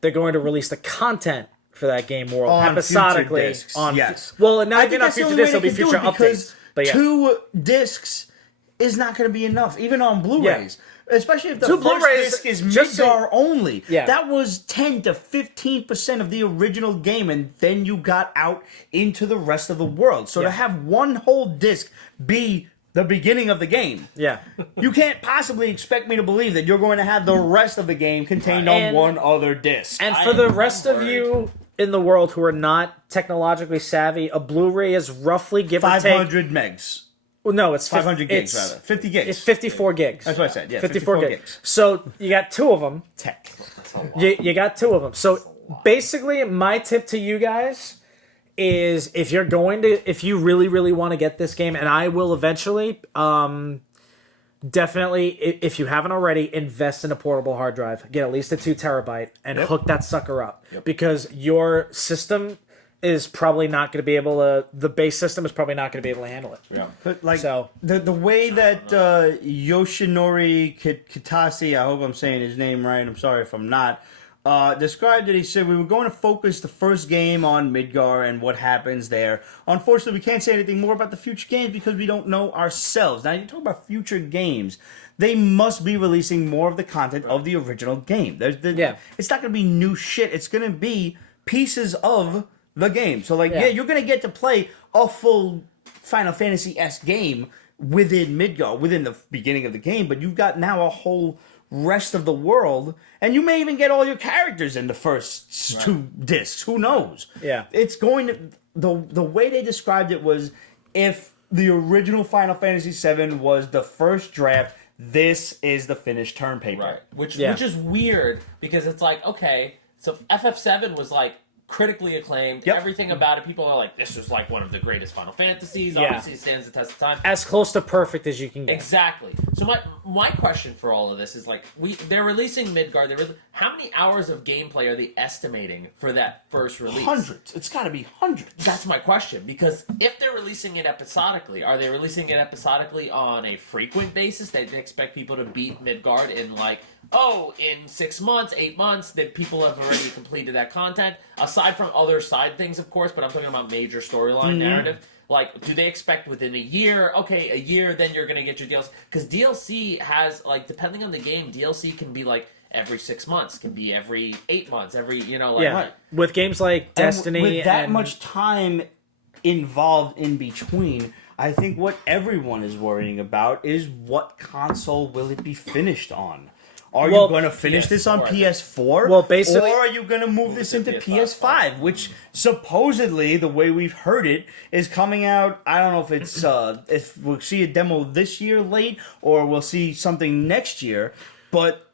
They're going to release the content for that game world On episodically. future discs, On yes. well, not I even think on that's the future only way discs. There'll be they can do future it because updates. But yeah, 2 discs is not going to be enough, even on Blu-rays. Especially if the 2 first Blu-rays, disc is just say- Midgar only. Yeah. That was 10 to 15% of the original game, and then you got out into the rest of the world. So to have one whole disc be the beginning of the game, yeah. you can't possibly expect me to believe that you're going to have the rest of the game contained on And- one other disc. And I for the am rest of worried. you in the world who are not technologically savvy, a Blu-ray is roughly give or take. 500 megs. Well, no, it's 500 gigs, it's, rather. 50 gigs. It's 54 gigs. That's what I said, yeah. 54 gigs. So you got 2 of them. Tech. You got 2 of them. So basically, my tip to you guys is if you really want to get this game, and I will eventually, definitely, if you haven't already, invest in a portable hard drive. Get at least a 2 terabyte and hook that sucker up because your system is probably not going to be able to. The base system is probably not going to be able to handle it. Yeah. But like So- the way that Yoshinori Kitase, I hope I'm saying his name right, I'm sorry if I'm not, described it. He said we were going to focus the first game on Midgar and what happens there. Unfortunately, we can't say anything more about the future games because we don't know ourselves. Now, you talk about future games. They must be releasing more of the content of the original game. Yeah. It's not going to be new shit. It's going to be pieces of the game. So, like, yeah, you're going to get to play a full Final Fantasy-esque game within Midgar, within the beginning of the game, but you've got now a whole rest of the world, and you may even get all your characters in the first 2 discs. Who knows? Yeah. It's going to... The way they described it was if the original Final Fantasy VII was the first draft, this is the finished term paper. Right. Which Yeah. is weird because it's like, okay, so FF7 was like critically acclaimed. Yep. Everything about it, people are like, this was like one of the greatest Final Fantasies. Yeah. Obviously, it stands the test of time. As close to perfect as you can get. Exactly. So my question for all of this is like they're releasing Midgard. How many hours of gameplay are they estimating for that first release? Hundreds. It's got to be hundreds. That's my question, because if they're releasing it episodically, are they releasing it episodically on a frequent basis? They expect people to beat Midgard in in 6 months, 8 months, that people have already completed that content, aside from other side things, of course, but I'm talking about major storyline narrative. Like, do they expect within a year? Okay, a year, then you're going to get your DLC. Because DLC has, depending on the game, DLC can be, every 6 months, can be every 8 months, Right. With games like Destiny and with that and much time involved in between, I think what everyone is worrying about is what console will it be finished on? Are Well, you going to finish this on PS4? Well, basically- or are you going to move this into to PS5, which supposedly, the way we've heard it, is coming out. I don't know if it's if we'll see a demo this year late or we'll see something next year, but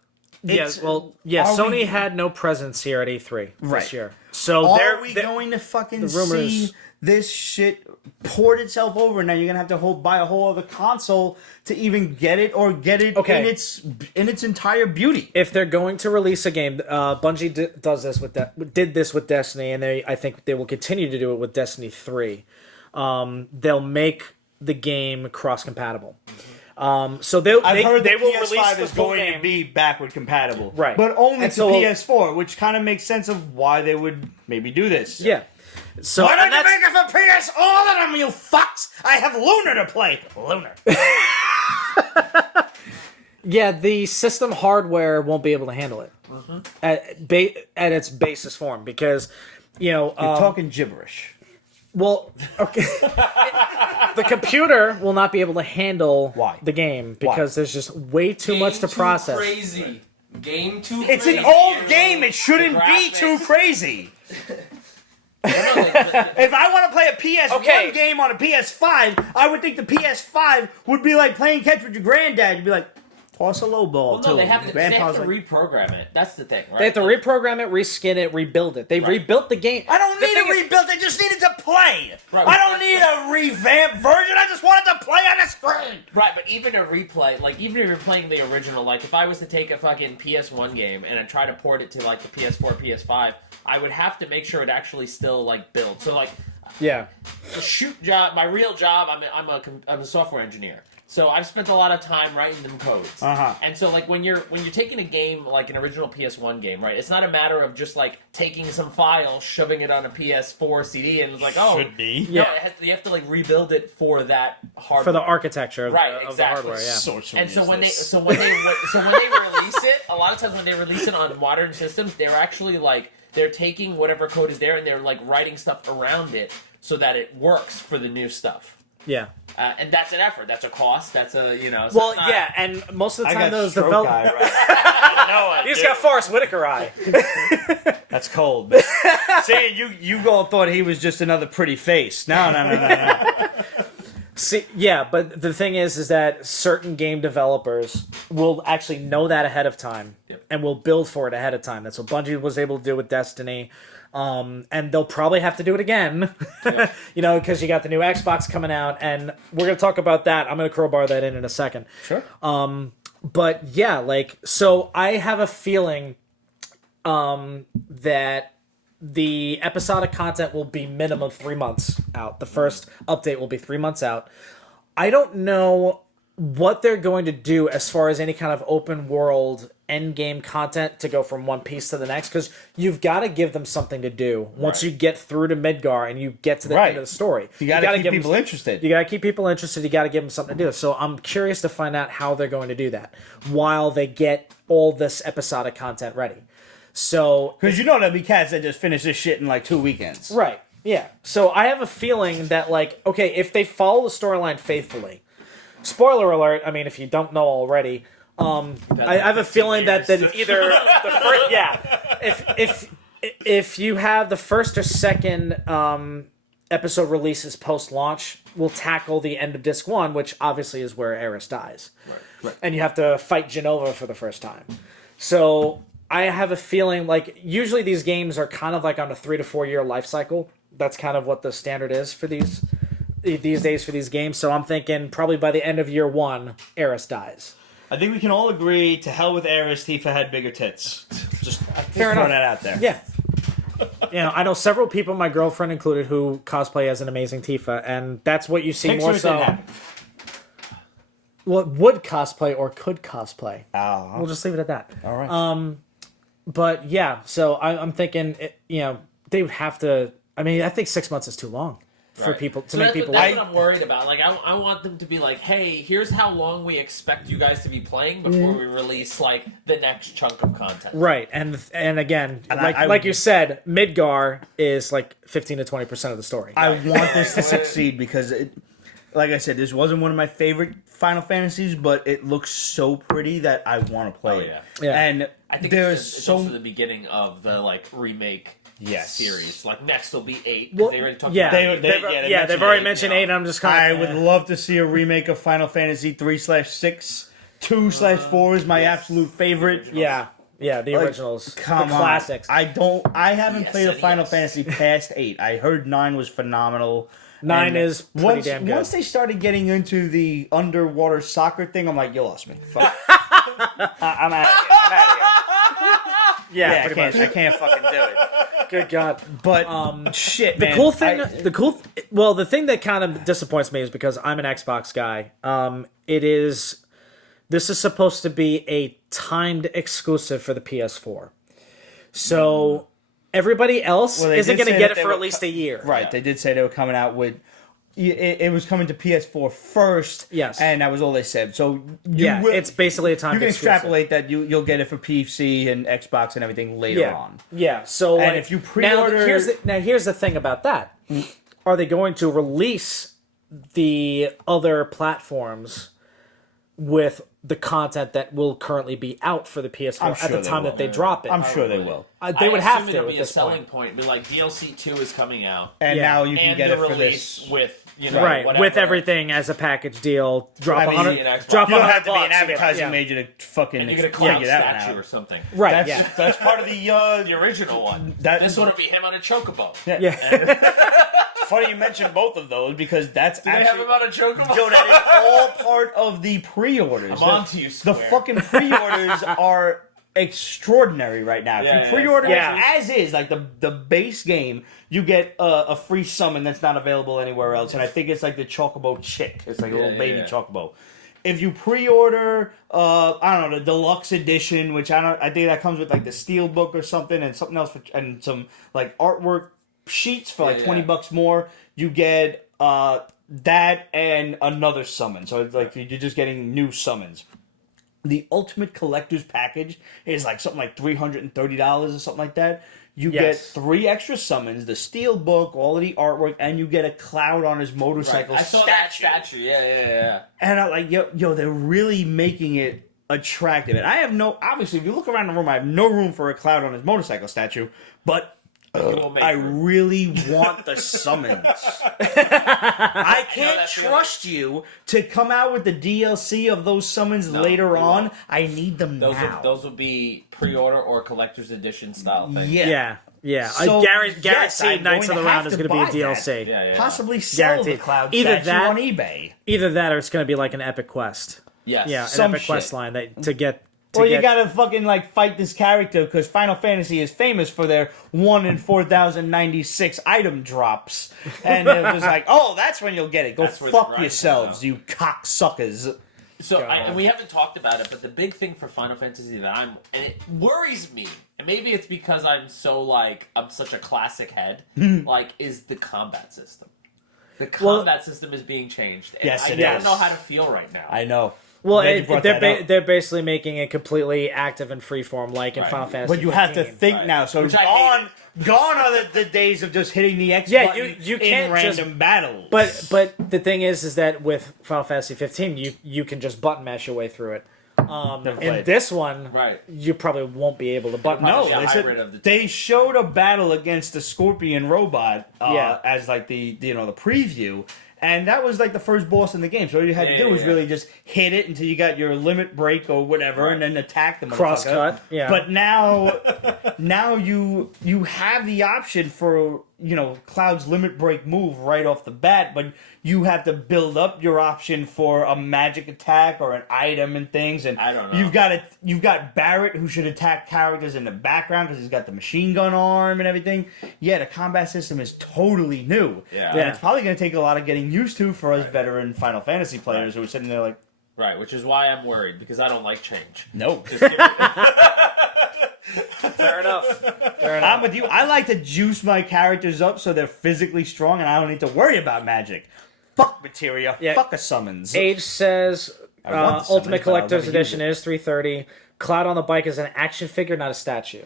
yeah, it's, are Sony we had no presence here at E3 Right. this year. So are they're, we they're- going to fucking the rumors- see this shit port itself over. Now you're gonna have to buy a whole other console to even get it Okay. in its entire beauty. If they're going to release a game, Bungie did this with Destiny, and I think they will continue to do it with Destiny 3. They'll make the game cross-compatible. So I've heard they the will PS5 release the is full going game. to be backward compatible, Right. But only And to so- PS4, which kind of makes sense of why they would maybe do this. Yeah. So Why don't and you that's- make it for PS? All of them, you fucks! I have Lunar to play. Lunar. Yeah, the system hardware won't be able to handle it at its basis form because, You're talking gibberish. well, okay, the computer will not be able to handle Why? the game because there's just way too much to Game process. Crazy. Game too It's crazy. an old game. It shouldn't The be too graphics. crazy. No, If I want to play a PS1 Okay. game on a PS5, I would think the PS5 would be like playing catch with your granddad. You'd be like, toss a low ball well, to no, they him. have to Grandpa's like, reprogram it. That's the thing, right? They have to reprogram it, reskin it, rebuild it. They rebuilt the game. I don't The need thing to is- rebuild. I just needed to play. Right. I don't need a revamped version. I just wanted to play on the screen. Right, but even a replay, like even if you're playing the original, like if I was to take a fucking PS1 game and I try to port it to like the PS4, PS5, I would have to make sure it actually still like builds. So like Yeah. the shoot job, my real job, I'm a software engineer. So I've spent a lot of time writing them codes. Uh-huh. And so like when you're taking a game like an original PS1 game, right? It's not a matter of just like taking some file, shoving it on a PS4 CD, and it's like, oh, Should be. No, Yeah. you have to like rebuild it for that hardware. For the architecture of, Right, the, of the exactly. hardware, yeah. Sorcery And so is when this. they release it, a lot of times when they release it on modern systems, they're actually like they're taking whatever code is there and they're like writing stuff around it so that it works for the new stuff. Yeah. And that's an effort. That's a cost. That's a so Well, it's not- yeah, and most of the I time got those stroke developers... eye right. No, I He's do. got Forrest Whitaker eye. That's cold. See, you all thought he was just another pretty face. No. See, yeah, but the thing is that certain game developers will actually know that ahead of time and will build for it ahead of time. That's what Bungie was able to do with Destiny. And they'll probably have to do it again, because you got the new Xbox coming out, and we're going to talk about that. I'm going to crowbar that in a second. Sure. But yeah, so I have a feeling that the episodic content will be minimum 3 months out. The first update will be 3 months out. I don't know what they're going to do as far as any kind of open world end game content to go from one piece to the next, because you've got to give them something to do once you get through to Midgar and you get to the end of the story. You got to keep give people them, interested. You got to keep people interested. You got to give them something to do. So I'm curious to find out how they're going to do that while they get all this episodic content ready. So Because there'll be cats that just finish this shit in like 2 weekends. right, yeah. So I have a feeling that okay, if they follow the storyline faithfully, spoiler alert. I mean, if you don't know already, I have a feeling that either the first, if you have the first or second episode releases post launch, will tackle the end of disc 1, which obviously is where Eris dies, Right. and you have to fight Genova for the first time. So I have a feeling usually these games are kind of on a 3 to 4 year life cycle. That's kind of what the standard is for these days for these games. So I'm thinking probably by the end of year 1, Eris dies. I think we can all agree, to hell with Eris, Tifa had bigger tits. Just Fair throwing enough. that out there. Yeah. I know several people, my girlfriend included, who cosplay as an amazing Tifa, and that's what you see Pictures more didn't so. happen. Well, would cosplay or could cosplay. Oh, We'll just leave it at that. all right. But yeah, so I'm thinking, they would have to. I mean, I think 6 months is too long for Right. people to So make that's people. That's what I'm worried about. I want them to be like, hey, here's how long we expect you guys to be playing before we release the next chunk of content. Right, and again, And like you said, Midgar is 15 to 20% of the story. I want this to succeed because, like I said, this wasn't one of my favorite Final Fantasies, but it looks so pretty that I want to play Oh, it. yeah. Yeah. And I think there's it's so also the beginning of the remake series. Next will be 8. 'Cause Well, they already talked yeah, about They- it. they've already mentioned 8. And I'm just I kind of. would love to see a remake of Final Fantasy 3/6. 2/4 is my absolute favorite. Yeah, Yeah, the Like, originals, Come the on. classics. I haven't Yes, played a and Final yes. Fantasy past 8. I heard 9 was phenomenal. 9 And is pretty damn good. Once they started getting into the underwater soccer thing, I'm like, you lost me. Fuck. I'm out of here. yeah, I pretty can't, much. I can't fucking do it. Good God. But shit, The man. cool thing, the thing that kind of disappoints me is because I'm an Xbox guy. This is supposed to be a timed exclusive for the PS4, so everybody else Well, they isn't did going to say get that it they for were at least a year. Right, they did say they were coming out with. It was coming to PS4 first. Yes. and that was all they said. So Yeah, it's basically a timed you can exclusive. extrapolate that you'll get it for PC and Xbox and everything later Yeah, on. yeah. So, And like, if you pre-order- here's the thing about that: are they going to release the other platforms with the content that will currently be out for the PS4 I'm at sure the they time will. that they drop it? I'm sure they will. They would have to It'll at be a this selling point. point. Be like DLC 2 is coming out, And Yeah. now you can and get the it for release this. with Right, whatever. with everything as a package deal. Drop I mean, 100. an Xbox. Drop You don't 100 have to be an bucks, you get- advertising yeah. major to fucking And you get a figure clown that one statue out. or something. Right, That's, yeah. that's part of The original one. This one will be him on a chocobo. Yeah. Funny you mentioned both of those because that's Do they have actually. him on a chocobo? Yo, that is all part of the pre-orders. I'm on to you, The Square. fucking pre-orders are extraordinary right now. Yeah, If you pre-order yeah. it as is, like the base game, you get a free summon that's not available anywhere else, and I think it's like the Chocobo Chick. It's like a little baby Chocobo. If you pre-order, I don't know, the deluxe edition, which I think that comes with like the steel book or something, and something else, and some like artwork sheets for like $20 more. You get that and another summon. So it's like you're just getting new summons. The Ultimate Collector's Package is like something like $330 or something like that. You get 3 extra summons, the steel book, all of the artwork, and you get a cloud on his motorcycle I saw that statue. Yeah. And I'm like, yo, they're really making it attractive. And I have obviously, if you look around the room, I have no room for a cloud on his motorcycle statue, but I really want the summons. I can't trust you to come out with the DLC of those summons later on. I need them now. Those will be pre-order or collector's edition style thing. Yeah. So, I guaranteed yes, I'm Knights of going the to Round have is to going to be a buy DLC. that. Yeah. Possibly sell Guaranteed. the cloud Either statue that- on eBay. Either that or it's going to be like an Epic Quest. Yes. Yeah, an Some Epic Quest shit. line that to get. You gotta fucking like fight this character because Final Fantasy is famous for their 1 in 4,096 item drops, and they're just like, oh, that's when you'll get it. Go That's where the fuck grind yourselves, comes out. you cocksuckers. So, and we haven't talked about it, but the big thing for Final Fantasy and it worries me, and maybe it's because I'm such a classic head, is the combat system. The combat system is being changed. And Yes, I it don't is. know how to feel right now. I know. Well, Glad you brought that up. they're basically making it completely active and freeform, like in Right. Final Fantasy. But you have to 15. think Right. now. So Which I gone are the days of just hitting the X Yeah, button you in can't random battles. But the thing is that with Final Fantasy 15, you can just button mash your way through it. Never In played. this one, Right. you probably won't be able to button. No, Probably a they hybrid of the said they showed a battle against the Scorpion robot Yeah. as like the the preview, and that was like the first boss in the game. So all you had to do was really just hit it until you got your limit break or whatever, and then attack the Cross motherfucker. cut, yeah. But now you have the option for Cloud's limit break move right off the bat, but you have to build up your option for a magic attack or an item and things. And I don't know. you've got Barrett who should attack characters in the background because he's got the machine gun arm and everything. Yeah, the combat system is totally new. Yeah. And it's probably going to take a lot of getting used to for us veteran Final Fantasy players who are sitting there like, Right, which is why I'm worried, because I don't like change. no. Just give it- Fair enough. I'm with you. I like to juice my characters up so they're physically strong and I don't need to worry about magic. Fuck materia. Yeah. Fuck a summons. Age says I want the summons, Ultimate but I'll Collector's never use Edition it. is $330. Cloud on the bike is an action figure, not a statue.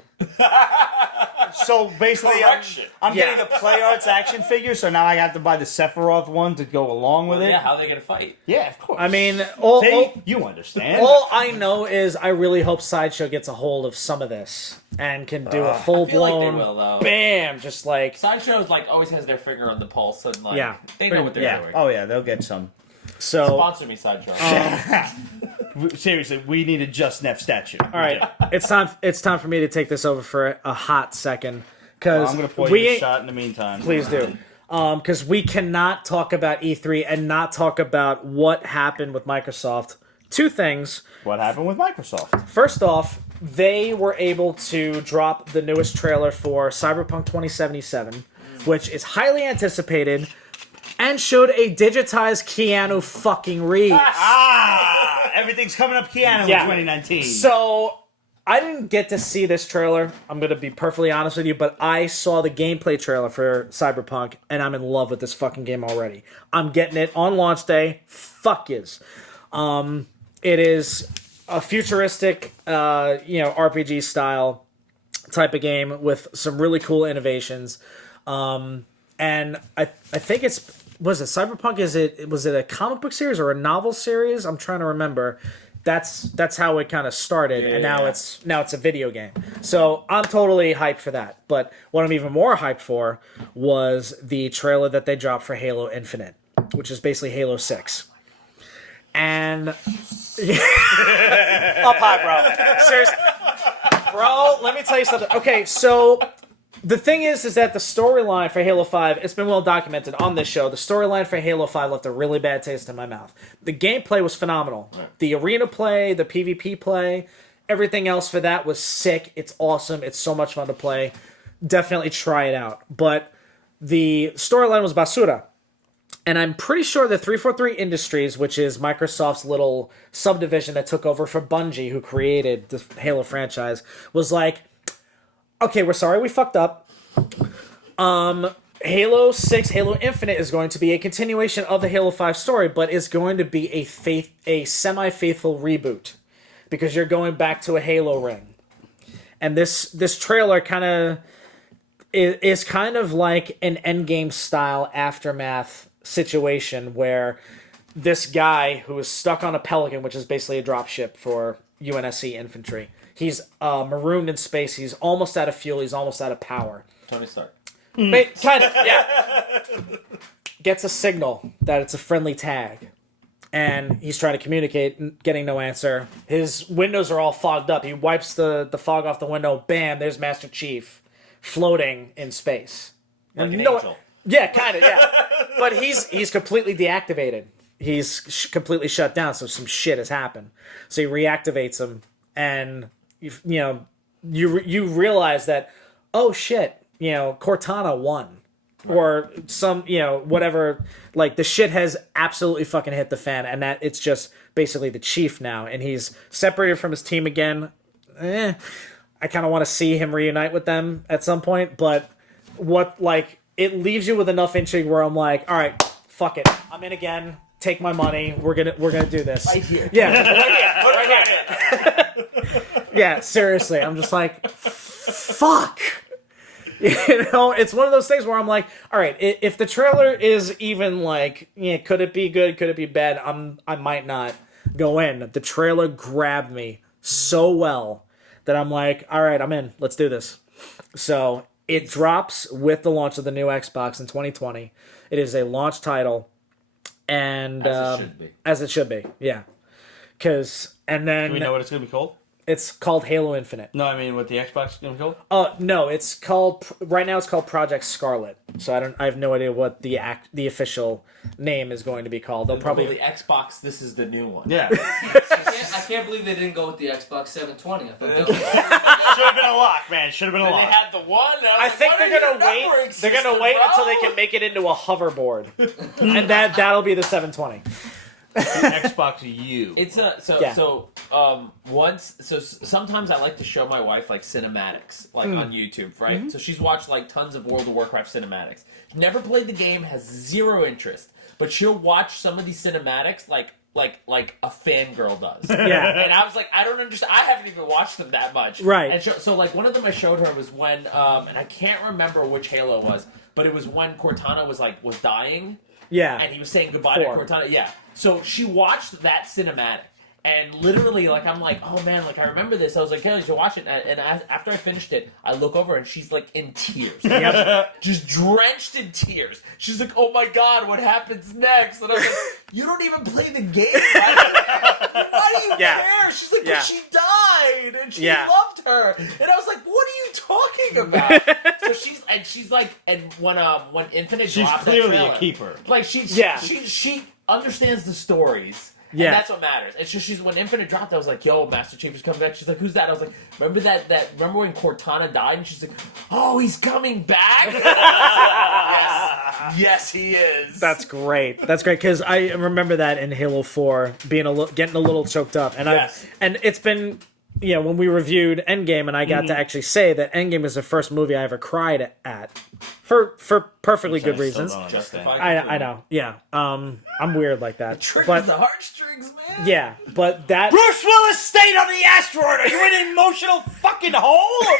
So basically, Correction. I'm getting the Play Arts action figure, so now I have to buy the Sephiroth one to go along with it. yeah, how are they going to fight? Yeah, of course. I mean, See? You understand. all I know is I really hope Sideshow gets a hold of some of this and can do a full I feel like they blown will, though. bam, just like Sideshow's always has their finger on the pulse, and Yeah. they know what they're yeah. doing. Oh, yeah, they'll get some. so. Sponsor me, Sideshow. Seriously, we need a JustNeph statue. All right, it's time for me to take this over for a hot second because I'm going to pour you a shot in the meantime. Please do. Because we cannot talk about E3 and not talk about what happened with Microsoft. Two things. What happened with Microsoft? First off, they were able to drop the newest trailer for Cyberpunk 2077, which is highly anticipated, and showed a digitized Keanu fucking Reeves. Everything's coming up Keanu in 2019. So, I didn't get to see this trailer, I'm going to be perfectly honest with you, but I saw the gameplay trailer for Cyberpunk, and I'm in love with this fucking game already. I'm getting it on launch day. Fuck yes. It is a futuristic, RPG style type of game with some really cool innovations. And I think was it Cyberpunk? Was it a comic book series or a novel series? I'm trying to remember. That's how it kind of started, and now it's a video game. So I'm totally hyped for that. But what I'm even more hyped for was the trailer that they dropped for Halo Infinite, which is basically Halo 6. And up high, bro. Seriously, bro. Let me tell you something. Okay, so the thing is that the storyline for Halo 5, it's been well documented on this show. The storyline for Halo 5 left a really bad taste in my mouth. The gameplay was phenomenal. The arena play, the PvP play, everything else for that was sick. It's awesome. It's so much fun to play. Definitely try it out. But the storyline was basura. And I'm pretty sure that 343 Industries, which is Microsoft's little subdivision that took over for Bungie, who created the Halo franchise, was like, okay, we're sorry we fucked up. Halo 6, Halo Infinite is going to be a continuation of the Halo 5 story, but is going to be a semi-faithful reboot because you're going back to a Halo ring. And this trailer kind of is kind of like an Endgame style aftermath situation where this guy who is stuck on a Pelican, which is basically a dropship for UNSC infantry. He's marooned in space. He's almost out of fuel. He's almost out of power. Tony Stark. Kind of, yeah. Gets a signal that it's a friendly tag. And he's trying to communicate, getting no answer. His windows are all fogged up. He wipes the fog off the window. Bam, there's Master Chief floating in space. Like an angel. Yeah, kind of, yeah. But he's completely deactivated. He's completely shut down, so some shit has happened. So he reactivates him, and you realize that, oh shit, Cortana won. Right. Or some, whatever, like the shit has absolutely fucking hit the fan, and that it's just basically the Chief now, and he's separated from his team again. I kind of want to see him reunite with them at some point, but it leaves you with enough intrigue where I'm like, all right, fuck it, I'm in again. Take my money. We're gonna do this. Right here. Yeah, right here. Yeah, seriously, I'm just like, fuck. It's one of those things where I'm like, all right, if the trailer is even like, could it be good? Could it be bad? I might not go in. The trailer grabbed me so well that I'm like, all right, I'm in. Let's do this. So it drops with the launch of the new Xbox in 2020. It is a launch title, and as it should be, yeah. And then do we know what it's gonna be called? It's called Halo Infinite. No, I mean what the Xbox is gonna be called. No, it's called right now. It's called Project Scarlet. So I have no idea what the official name is going to be called. They'll probably the Xbox. This is the new one. Yeah. I can't believe they didn't go with the Xbox 720. I thought that was... Should have been a lock, man. Should have been a lock. They had the one. I think they're gonna wait. They're gonna wait until they can make it into a hoverboard, and that'll be the 720. Xbox U. It's sometimes I like to show my wife like cinematics on YouTube, right? Mm-hmm. So she's watched like tons of World of Warcraft cinematics. She never played the game, has zero interest, but she'll watch some of these cinematics like a fangirl does. Yeah. And I was like, I don't understand. I haven't even watched them that much. Right. And so like one of them I showed her was when and I can't remember which Halo it was, but it was when Cortana was dying. Yeah. And he was saying goodbye to Cortana. Yeah. So she watched that cinematic, And literally, like, I'm like, oh man, like, I remember this. I was like, Kelly, you should watch it. After I finished it, I look over and she's like in tears. Just drenched in tears. She's like, oh my god, what happens next? And I was like, you don't even play the game. Why do you care? She's like, but she died and she loved her. And I was like, what are you talking about? So she's like, and when Infinite She's dropped clearly that trailer, a keeper. like, she understands the stories. Yeah. And that's what matters. It's just when Infinite dropped, I was like, yo, Master Chief is coming back. She's like, who's that? I was like, remember remember when Cortana died? And she's like, oh, he's coming back? Yes, he is. That's great. That's great because I remember that in Halo 4 being getting a little choked up, and and it's been when we reviewed Endgame, and I got to actually say that Endgame is the first movie I ever cried at for perfectly good reasons. Justified. I know. Yeah. I'm weird like that. Triggers the heartstrings, man. Yeah, but that Bruce Willis stayed on the asteroid. Are you in an emotional fucking hole?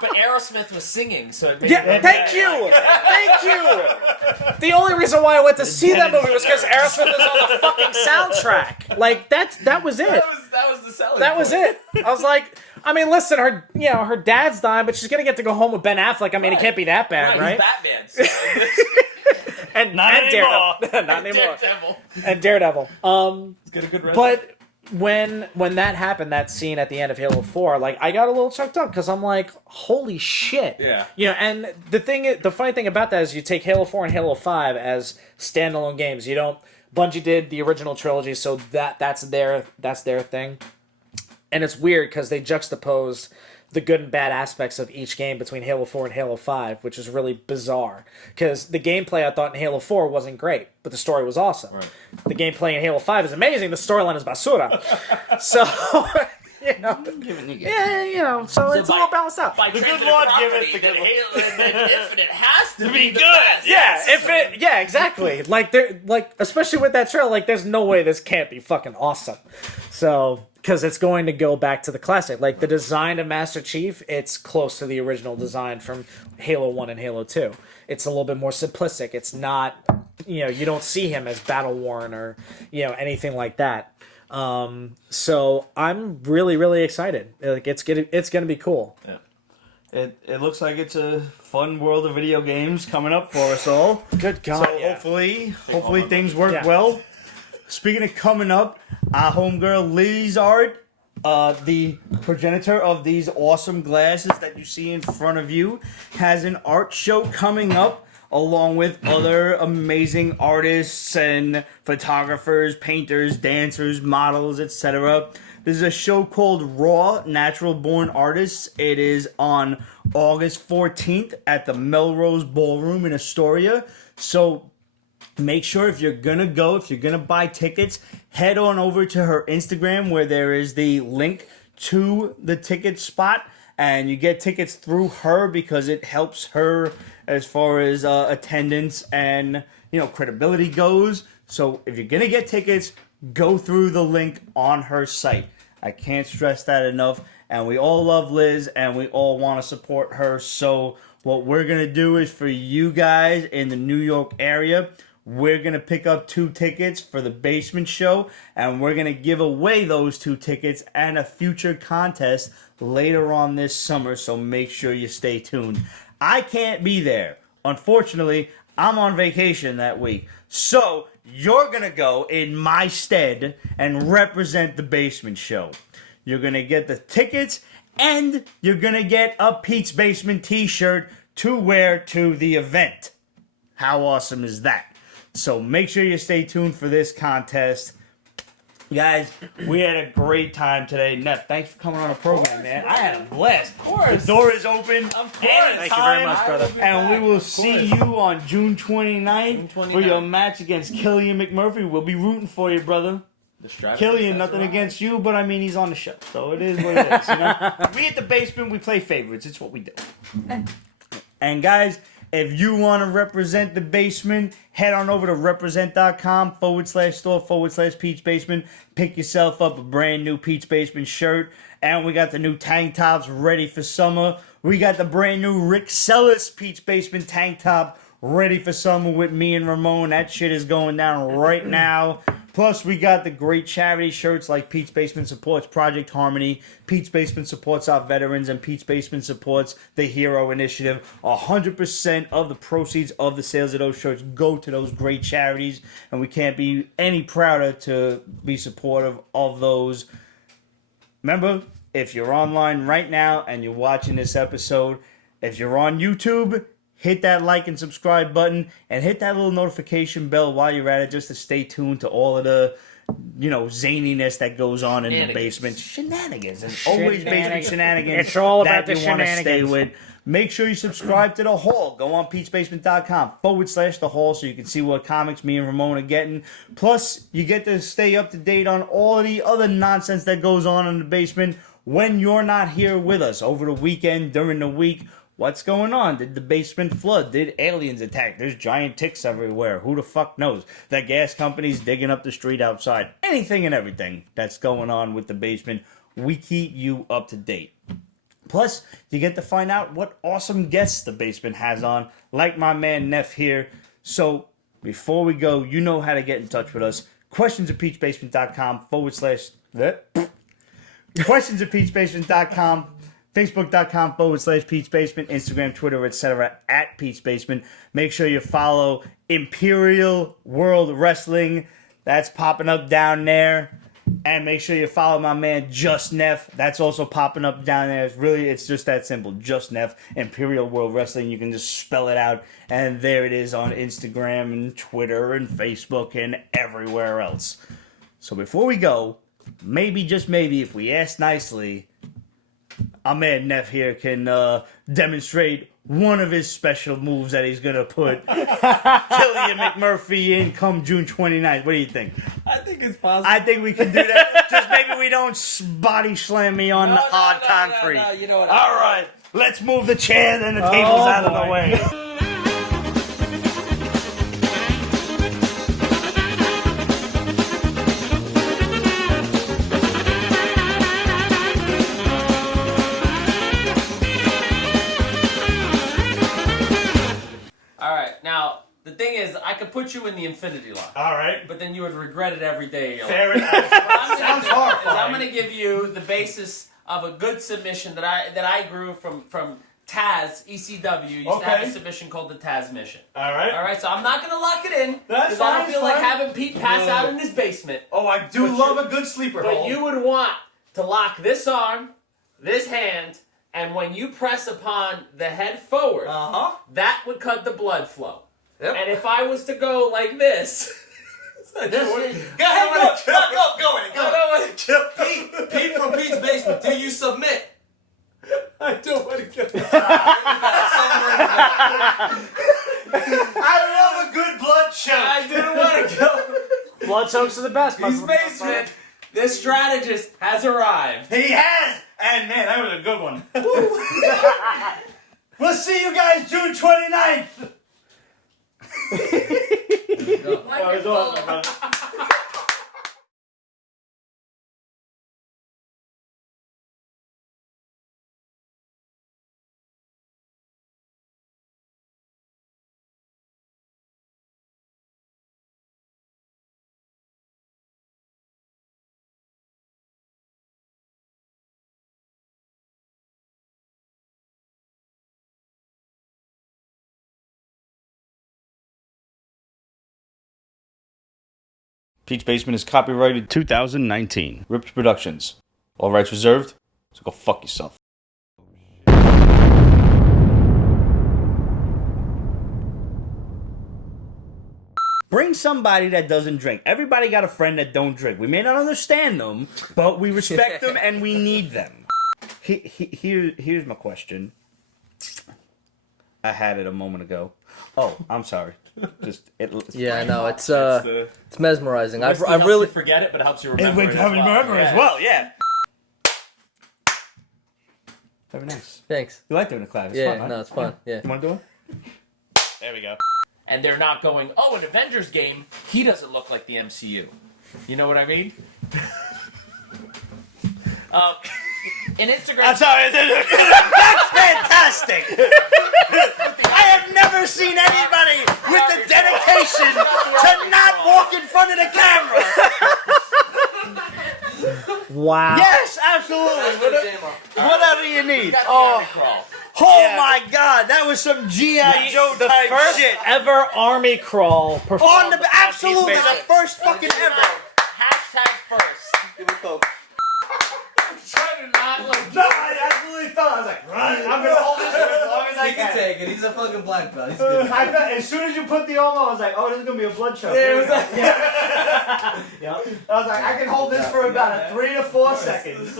But Aerosmith was singing, so it made thank you. The only reason why I went to see that movie was because Aerosmith was on the fucking soundtrack. Like that was it. That was the selling. That was it. I was like, I mean, listen, her dad's dying, but she's gonna get to go home with Ben Affleck. I mean, it can't be that bad, right? He's Batman. So and Not anymore. Daredevil. Not anymore. Daredevil. And Daredevil. He's got a good resume. But when that happened, that scene at the end of Halo 4, like, I got a little choked up because I'm like, holy shit. Yeah. And the funny thing about that is you take Halo 4 and Halo 5 as standalone games. You don't. Bungie did the original trilogy, so that's their thing. And it's weird because they juxtaposed the good and bad aspects of each game between Halo 4 and Halo 5, which is really bizarre. Because the gameplay I thought in Halo 4 wasn't great, but the story was awesome. Right. The gameplay in Halo 5 is amazing, the storyline is basura. So, so it's all balanced out. By The good transitive Lord property, giveth the then good Halo and then Infinite has to be the good. best. Yeah, exactly. Like especially with that trailer, like there's no way this can't be fucking awesome. So, because it's going to go back to the classic. Like the design of Master Chief, it's close to the original design from Halo 1 and Halo 2. It's a little bit more simplistic. It's not, you don't see him as battle worn or, anything like that. So I'm really, really excited. Like it's gonna be cool. Yeah. It looks like it's a fun world of video games coming up for us all. Good God. So hopefully things work well. Speaking of coming up, our homegirl Liz Art, the progenitor of these awesome glasses that you see in front of you, has an art show coming up along with other amazing artists and photographers, painters, dancers, models, etc. This is a show called Raw Natural Born Artists. It is on August 14th at the Melrose Ballroom in Astoria. So make sure if you're going to buy tickets, head on over to her Instagram where there is the link to the ticket spot. And you get tickets through her because it helps her as far as attendance and, credibility goes. So if you're going to get tickets, go through the link on her site. I can't stress that enough. And we all love Liz and we all want to support her. So what we're going to do is for you guys in the New York area, we're going to pick up 2 tickets for the basement show, and we're going to give away those 2 tickets and a future contest later on this summer, so make sure you stay tuned. I can't be there. Unfortunately, I'm on vacation that week. So, you're going to go in my stead and represent the basement show. You're going to get the tickets, and you're going to get a Pete's Basement t-shirt to wear to the event. How awesome is that? So make sure you stay tuned for this contest. Guys, we had a great time today. Neph, thanks for coming on the program, man. I had a blast. Of course. The door is open. Of course. Thank you very much, brother. And we will see you on June 29th for your match against Killian McMurphy. We'll be rooting for you, brother. Killian, nothing against you, but I mean, he's on the show. So it is what it is, We at the basement, we play favorites. It's what we do. And guys, if you want to represent the basement, head on over to represent.com/store/Pete's Basement. Pick yourself up a brand new Pete's Basement shirt. And we got the new tank tops ready for summer. We got the brand new Rick Sellis Pete's Basement tank top ready for summer with me and Ramon. That shit is going down right now. Plus, we got the great charity shirts like Pete's Basement supports Project Harmony, Pete's Basement supports our veterans, and Pete's Basement supports the Hero Initiative. 100% of the proceeds of the sales of those shirts go to those great charities, and we can't be any prouder to be supportive of those. Remember, if you're online right now and you're watching this episode, if you're on YouTube, hit that like and subscribe button and hit that little notification bell while you're at it just to stay tuned to all of the, zaniness that goes on in the basement. Shenanigans. There's always basement shenanigans. It's all about that the you want to stay shenanigans. with. Make sure you subscribe to The Hall. Go on Pete'sBasement.com/The Hall so you can see what comics me and Ramon are getting. Plus, you get to stay up to date on all of the other nonsense that goes on in the basement when you're not here with us over the weekend, during the week. What's going on? Did the basement flood? Did aliens attack? There's giant ticks everywhere. Who the fuck knows? The gas company's digging up the street outside. Anything and everything that's going on with the basement, we keep you up to date. Plus, you get to find out what awesome guests the basement has on, like my man Neph here. So, before we go, you know how to get in touch with us. Questions at peachbasement.com Questions at peachbasement.com. Facebook.com/PeachBasement, Instagram, Twitter, etc. at Pete's Basement. Make sure you follow Imperial World Wrestling. That's popping up down there. And make sure you follow my man JustNeph. That's also popping up down there. It's just that simple. JustNeph, Imperial World Wrestling. You can just spell it out. And there it is on Instagram and Twitter and Facebook and everywhere else. So before we go, maybe, just maybe, if we ask nicely, our man Neph here can demonstrate one of his special moves that he's going to put Killian McMurphy in come June 29th. What do you think? I think it's possible. I think we can do that. Just maybe we don't body slam me on the hard concrete. No, you know what? All right, let's move the chairs and the tables out of the way. Now, the thing is, I could put you in the infinity lock. All right. But then you would regret it every day of your life. Fair enough. Sounds horrifying. I'm going to give you the basis of a good submission that I grew from Taz, ECW. Used to have a submission called the Taz Mission. All right. All right, so I'm not going to lock it in. That's because I fine, don't feel like having Pete pass out in his basement. Oh, I do love a good sleeper But hold. you would want to lock this arm, this hand, and when you press upon the head forward, that would cut the blood flow. Yep. And if I was to go like this... Go ahead, go in it. Pete from Pete's Basement, do you submit? I don't want to go. I love a good blood choke. I didn't want to go. Blood chokes are the best. Pete's Basement, this strategist has arrived. He has! And man, that was a good one. We'll see you guys June 29th. Wonderful. Pete's Basement is copyrighted 2019. Ripped Productions. All rights reserved, so go fuck yourself. Bring somebody that doesn't drink. Everybody got a friend that don't drink. We may not understand them, but we respect them and we need them. Here's my question. I had it a moment ago. Oh, I'm sorry. Yeah, I know. It's mesmerizing. I Whiskey helps really you forget it, but helps you It remember would it help as me well. remember as well, yeah. Very nice. thanks. You like doing the clap? It's Yeah, fun, right? no, it's fun. Yeah. You want to do it? There we go. And they're not going, oh, an Avengers game, he doesn't look like the MCU. You know what I mean? In Instagram... I'm sorry. That's fantastic. I have never seen anybody with the dedication to not walk in front of the camera Wow. Yes, absolutely. Whatever you need. Oh, crawl. Oh Yeah. my God, that was some GI Joe The type first shit. ever army crawl performed On the absolutely the first fucking ever. Hashtag first. No, I absolutely felt. I was like, run. I'm gonna hold this for as long as I He can can. take it. He's a fucking black belt. He's good. I felt, as soon as you put the arm on, I was like, oh, this is gonna be a blood choke. Yeah, it was like- yeah. I was like, I can hold this for about 3 to 4 seconds.